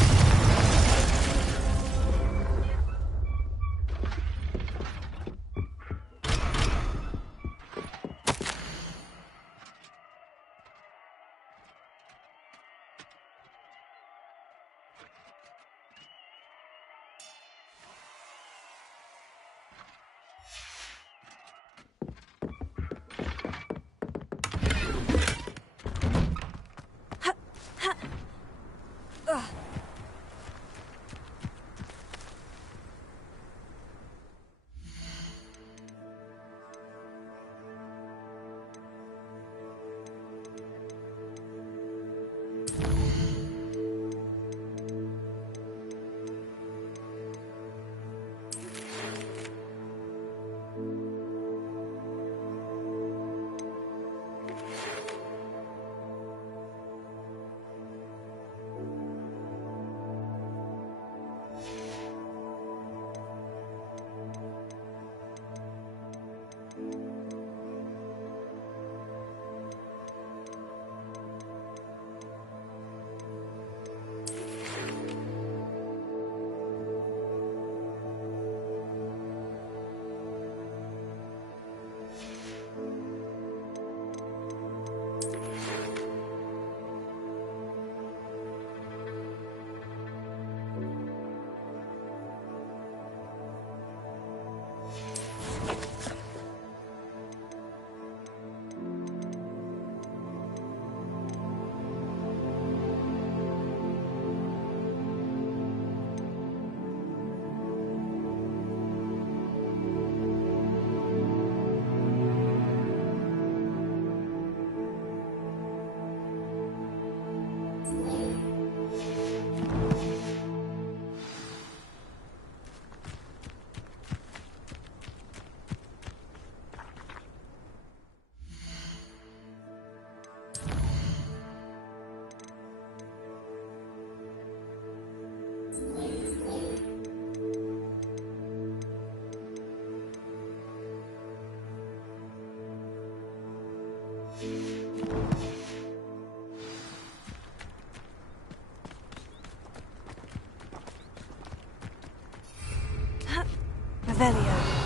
Revelio.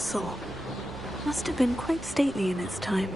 castle. Must have been quite stately in its time.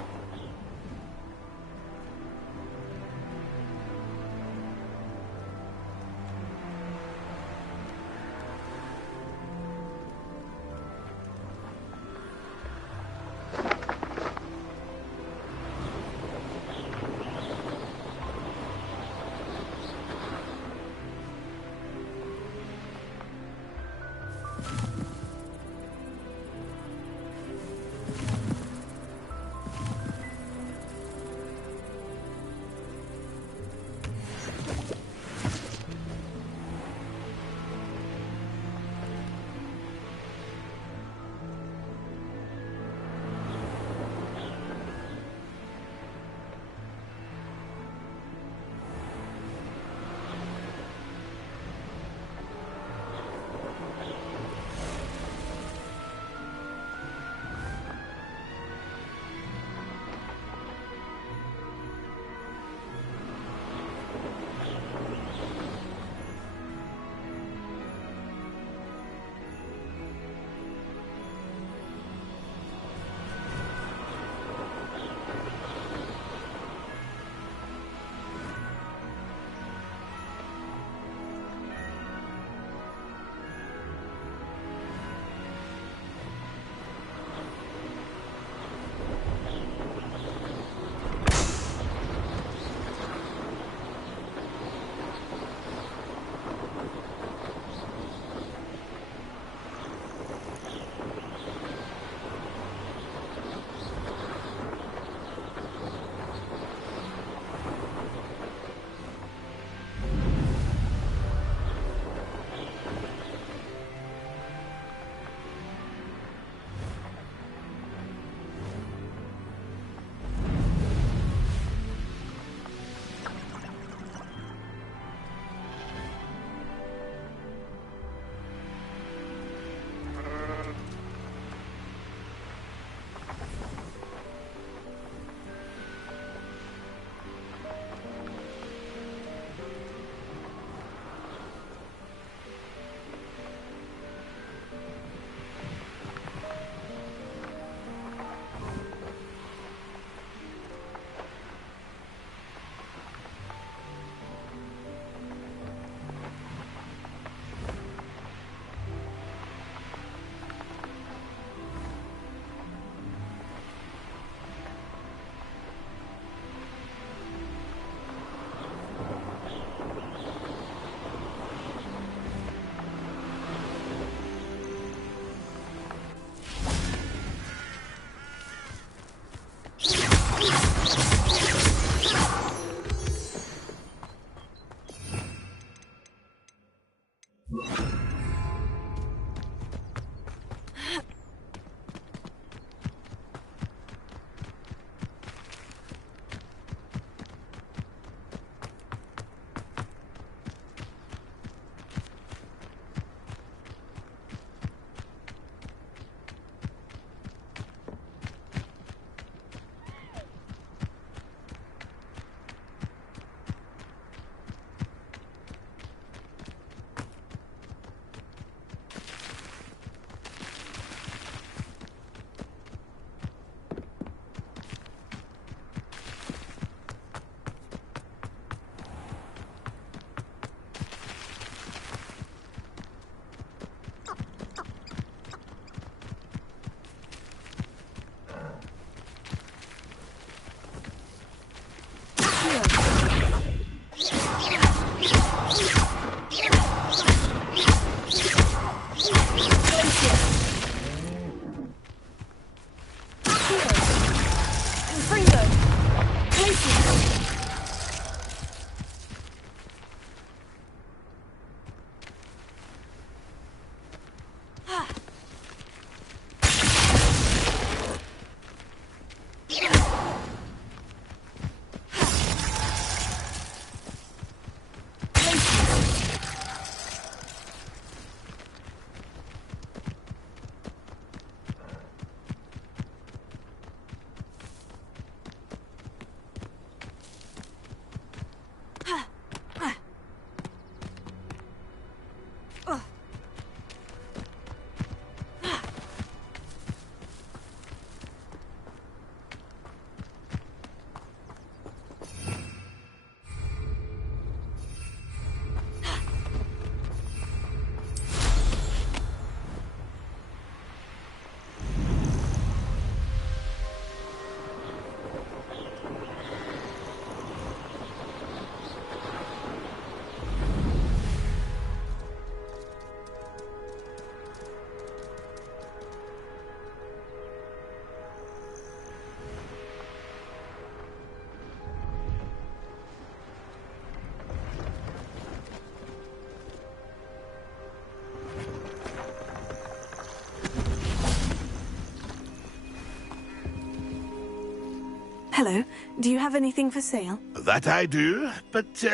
Hello. Do you have anything for sale? That I do, but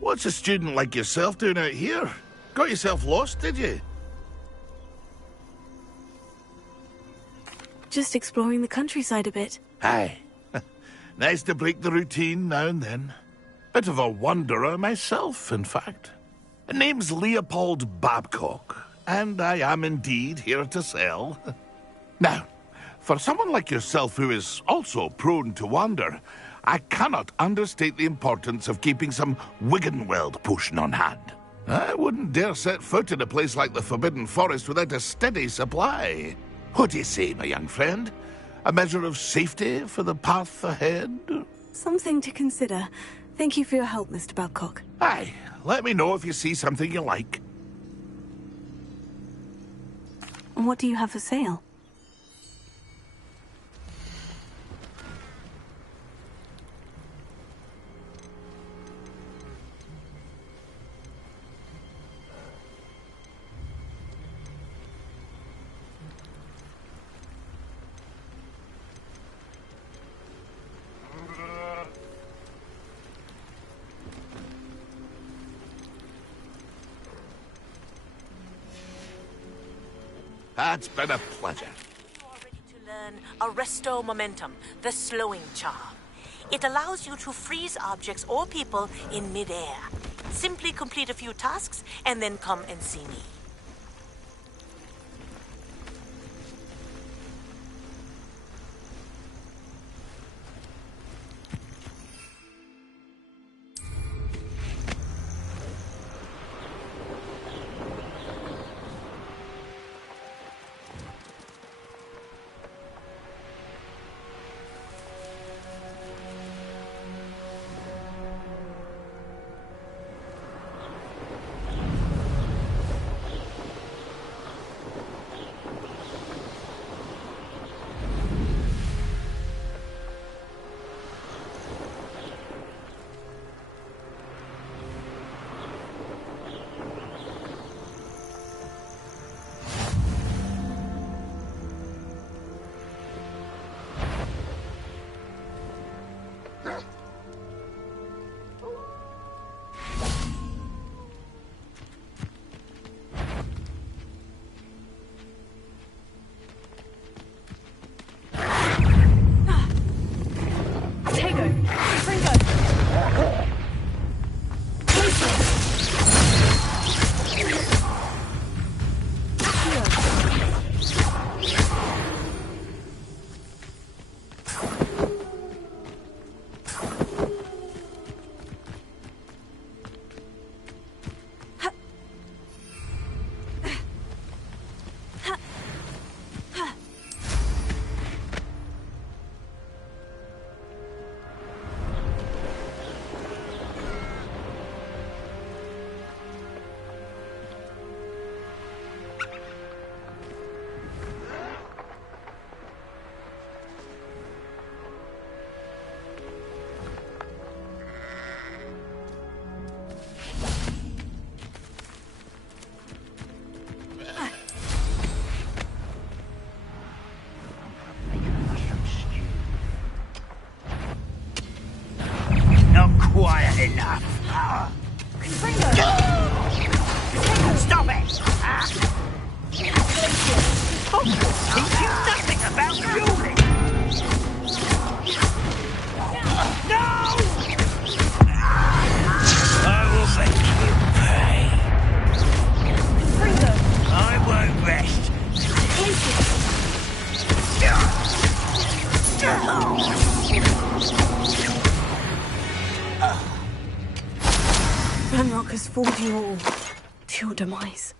what's a student like yourself doing out here? Got yourself lost, did you? Just exploring the countryside a bit. Aye. Nice to break the routine now and then. Bit of a wanderer myself, in fact. Name's Leopold Babcock, and I am indeed here to sell. Now, for someone like yourself who is also prone to wander, I cannot understate the importance of keeping some Wiggenweld potion on hand. I wouldn't dare set foot in a place like the Forbidden Forest without a steady supply. What do you say, my young friend? A measure of safety for the path ahead? Something to consider. Thank you for your help, Mr. Babcock. Aye, let me know if you see something you like. What do you have for sale? It's been a pleasure. You are ready to learn Arresto Momentum, the slowing charm. It allows you to freeze objects or people in midair. Simply complete a few tasks and then come and see me. Quiet enough. Stop it! Hogwarts teach you nothing about dueling. No! I will make you pay. I won't rest. Ranrock has fooled you all to your demise.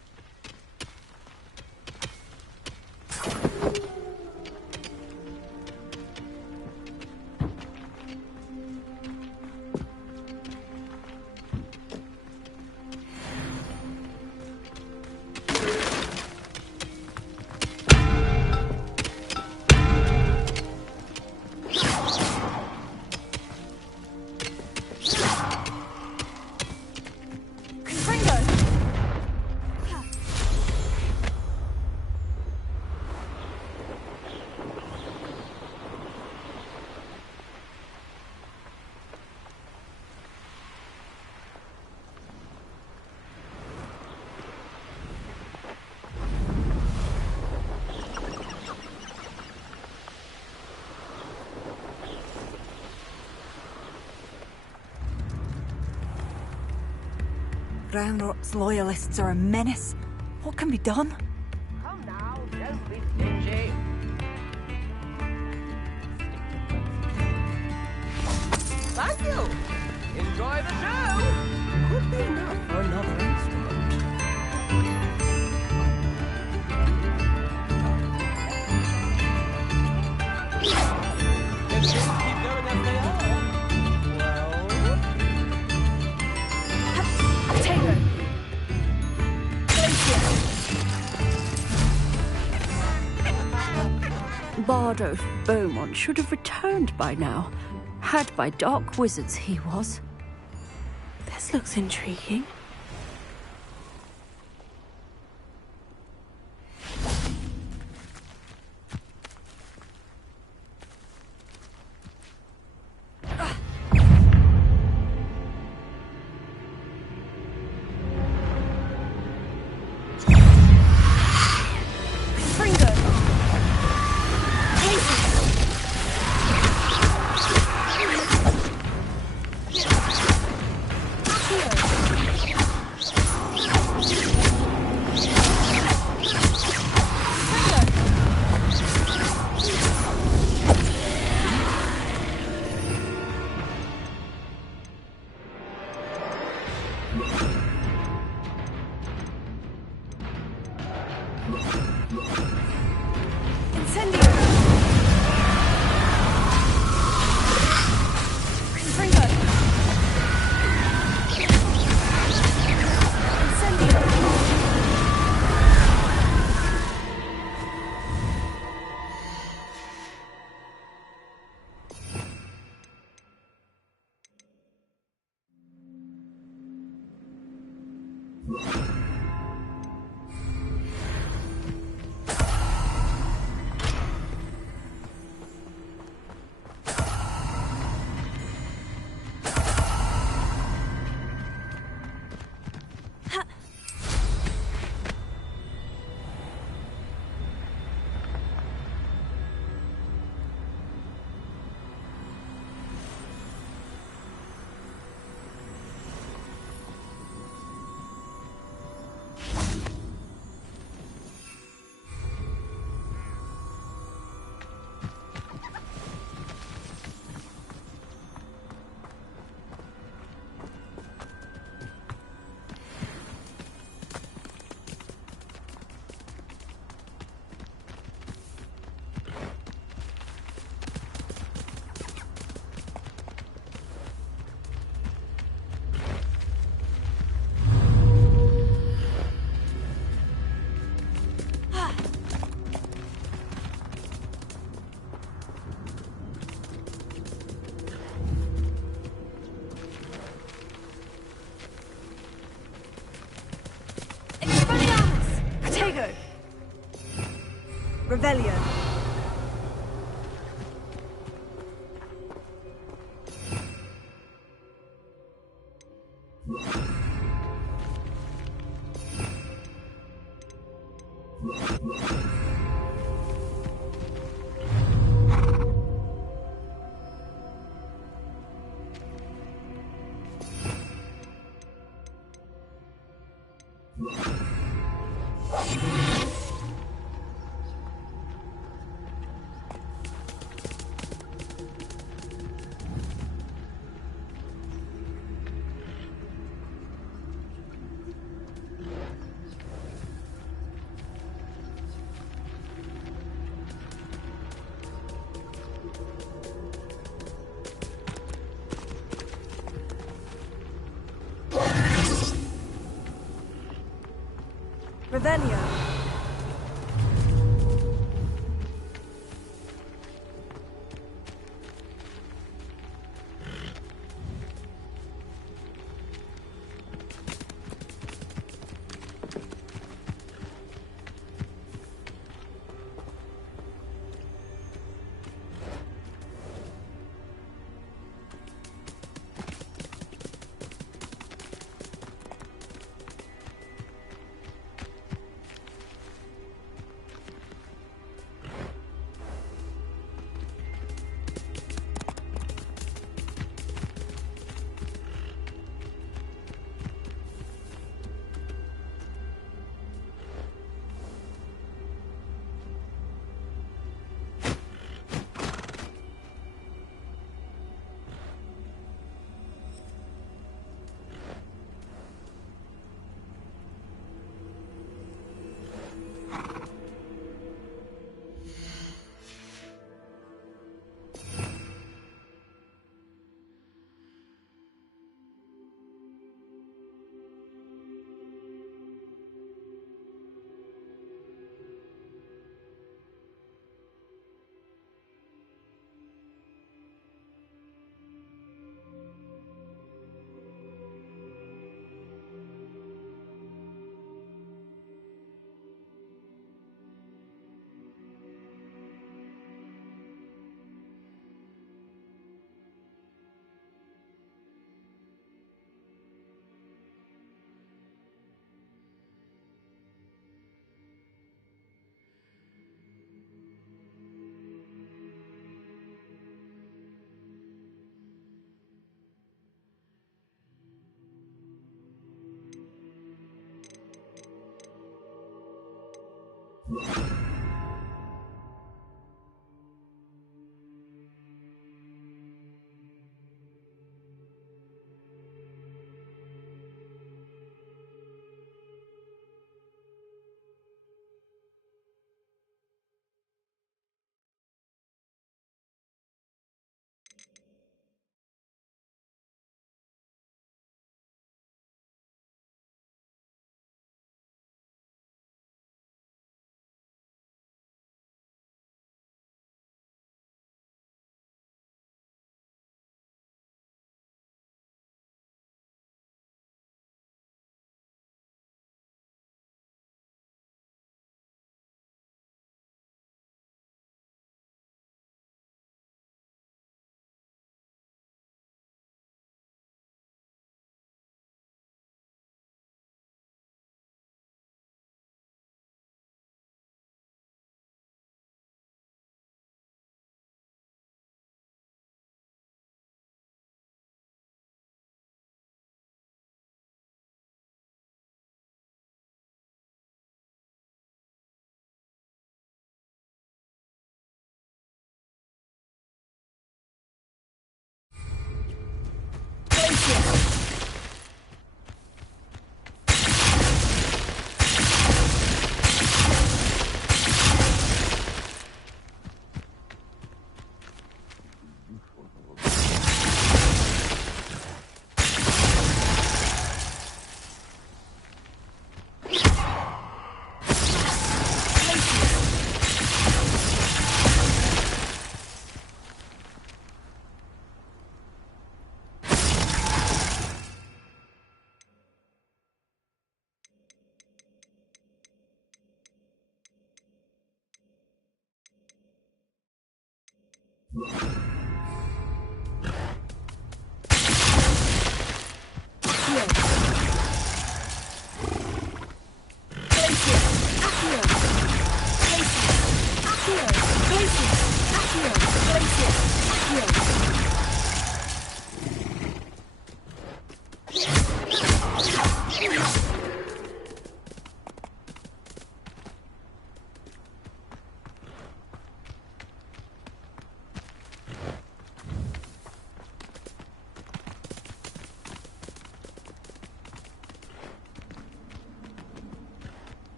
Groundrot's loyalists are a menace. What can be done? Come now, don't be stingy. Thank you. Enjoy the show. Could be enough for another instrument. If things keep going as they are, well... Potato! Bard Beaumont should have returned by now. Had by dark wizards he was. This looks intriguing. Revelio. Revelio.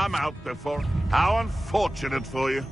Come out before... How unfortunate for you.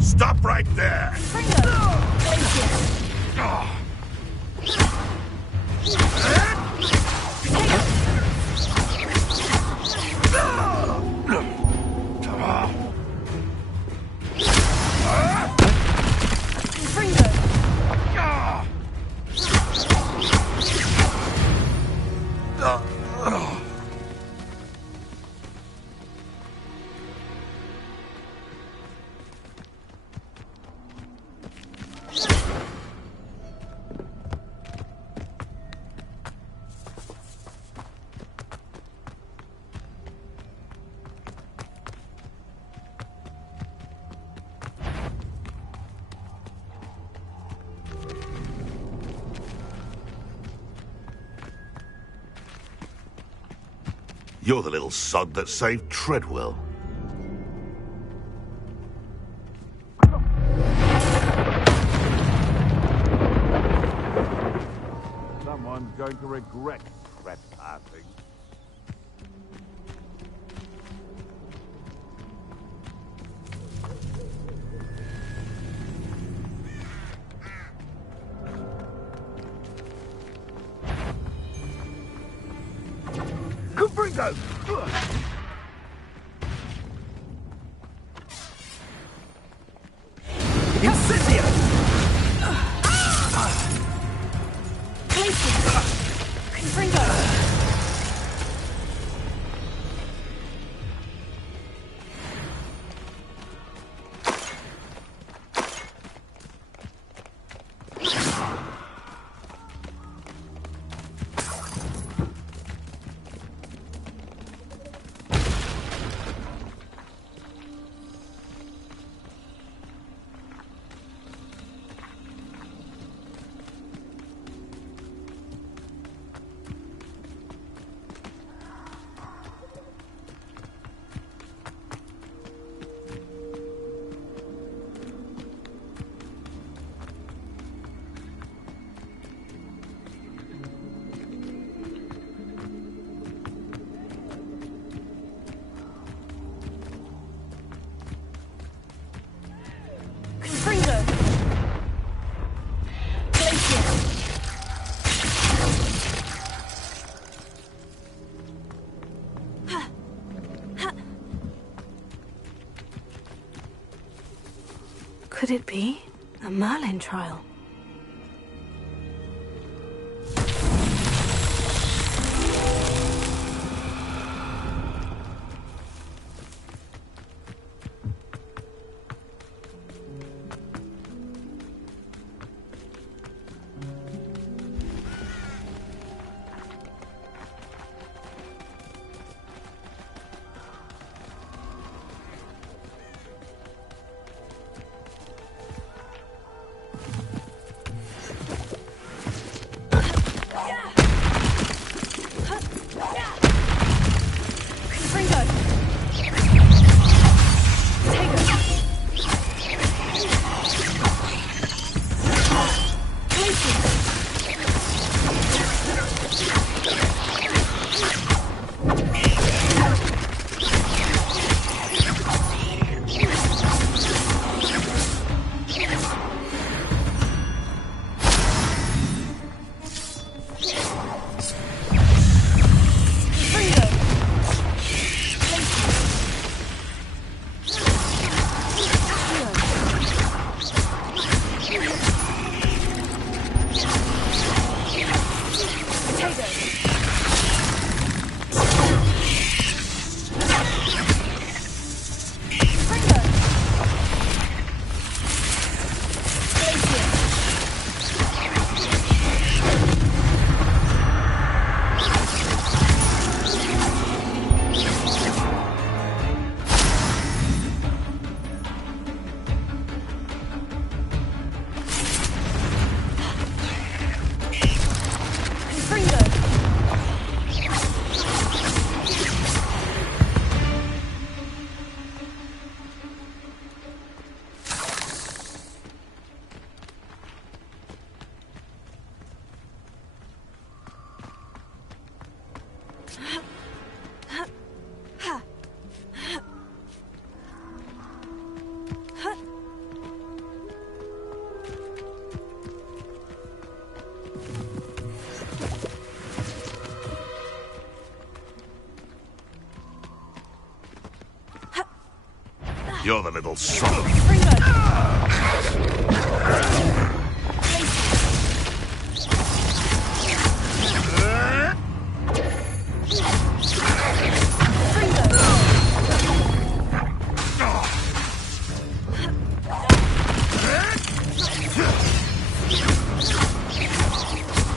Stop right there! You're the little sod that saved Treadwell. Someone's going to regret trespassing. Go! Incendio! Confringo! Could it be a Merlin trial? You're the little son of...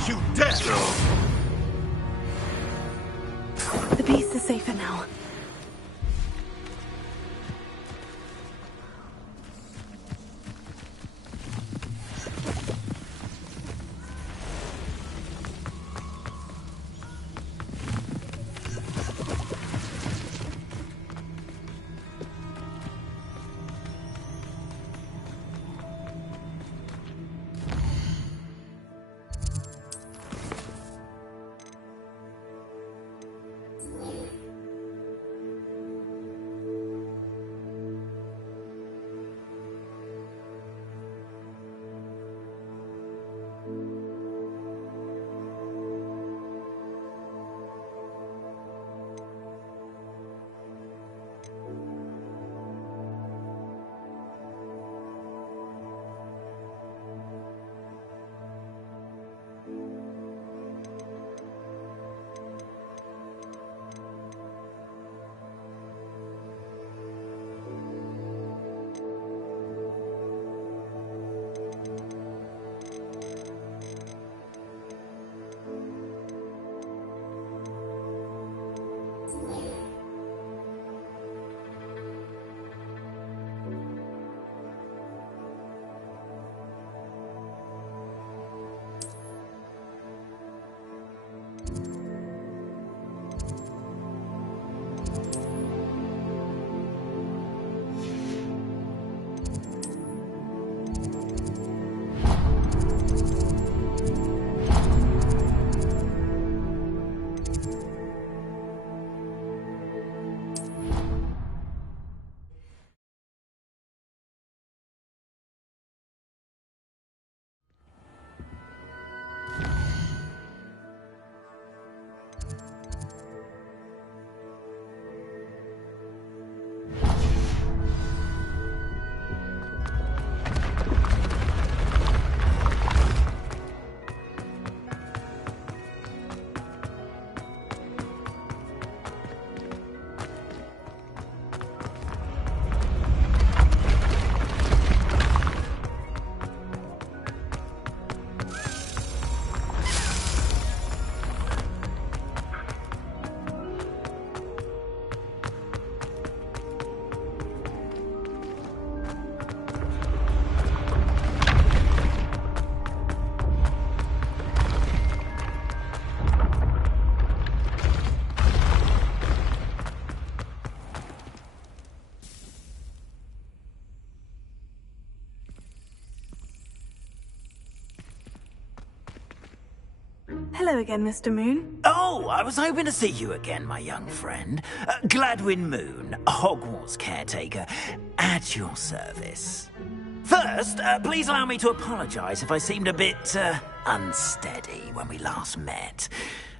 You dead! The beast is safer now. Hello again, Mr. Moon. Oh, I was hoping to see you again, my young friend. Gladwin Moon, Hogwarts caretaker, at your service. First, please allow me to apologise if I seemed a bit unsteady when we last met.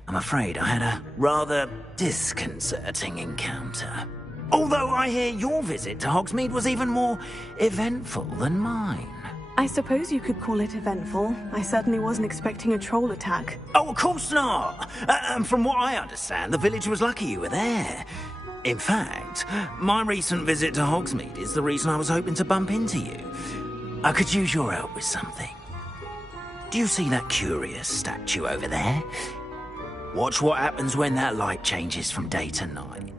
I'm afraid I had a rather disconcerting encounter. Although I hear your visit to Hogsmeade was even more eventful than mine. I suppose you could call it eventful. I certainly wasn't expecting a troll attack. Oh, of course not. And from what I understand, the village was lucky you were there. In fact, my recent visit to Hogsmeade is the reason I was hoping to bump into you. I could use your help with something. Do you see that curious statue over there? Watch what happens when that light changes from day to night.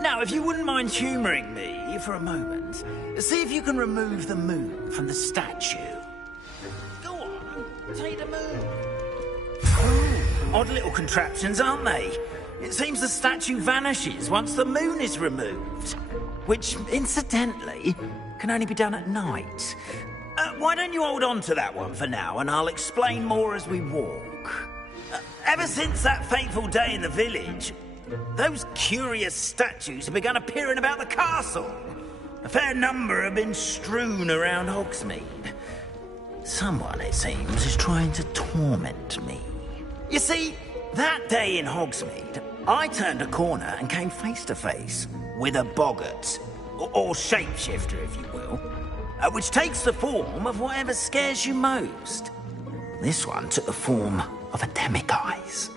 Now, if you wouldn't mind humouring me for a moment, see if you can remove the moon from the statue. Go on, take the moon. Oh, odd little contraptions, aren't they? It seems the statue vanishes once the moon is removed. Which, incidentally, can only be done at night. Why don't you hold on to that one for now, and I'll explain more as we walk. Ever since that fateful day in the village, those curious statues have begun appearing about the castle. A fair number have been strewn around Hogsmeade. Someone, it seems, is trying to torment me. You see, that day in Hogsmeade, I turned a corner and came face to face with a boggart, or shapeshifter, if you will, which takes the form of whatever scares you most. This one took the form of a demiguise.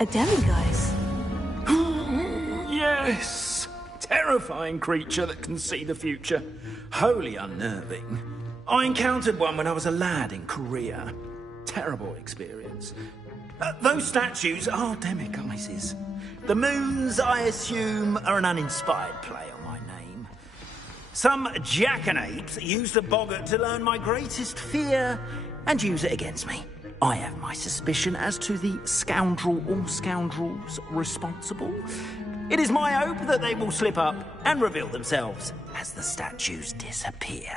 A demiguise? Yes! Terrifying creature that can see the future. Wholly unnerving. I encountered one when I was a lad in Korea. Terrible experience. Those statues are demiguises. The moons, I assume, are an uninspired play on my name. Some jackanapes used a boggart to learn my greatest fear and use it against me. I have my suspicion as to the scoundrel or scoundrels responsible. It is my hope that they will slip up and reveal themselves as the statues disappear.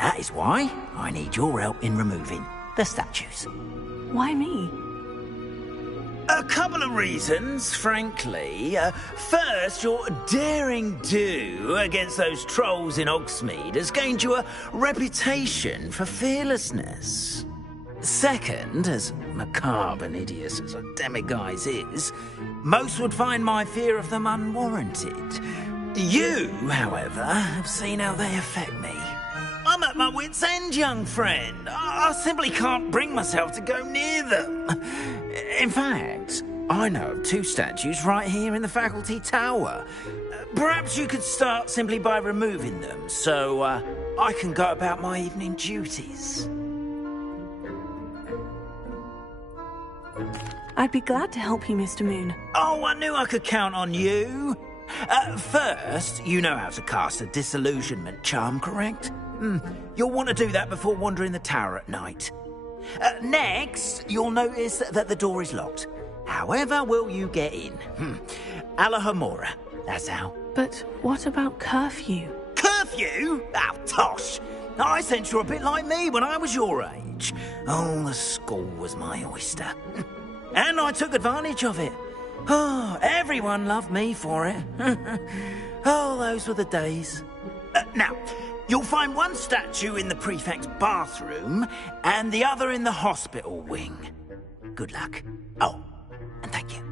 That is why I need your help in removing the statues. Why me? A couple of reasons, frankly. First, your daring do against those trolls in Hogsmeade has gained you a reputation for fearlessness. Second, as macabre and hideous as a demiguise is, most would find my fear of them unwarranted. You, however, have seen how they affect me. I'm at my wit's end, young friend. I simply can't bring myself to go near them. In fact, I know of two statues right here in the faculty tower. Perhaps you could start simply by removing them, so I can go about my evening duties. I'd be glad to help you, Mr. Moon. Oh, I knew I could count on you. First, you know how to cast a disillusionment charm, correct? You'll want to do that before wandering the tower at night. Next, you'll notice that the door is locked. However will you get in? Alahomora, that's how. But what about curfew? Curfew? Oh, tosh. I sense you're a bit like me when I was your age. Oh, the school was my oyster. And I took advantage of it. Oh, everyone loved me for it. Oh, those were the days. Now, you'll find one statue in the prefect's bathroom and the other in the hospital wing. Good luck. Oh, and thank you.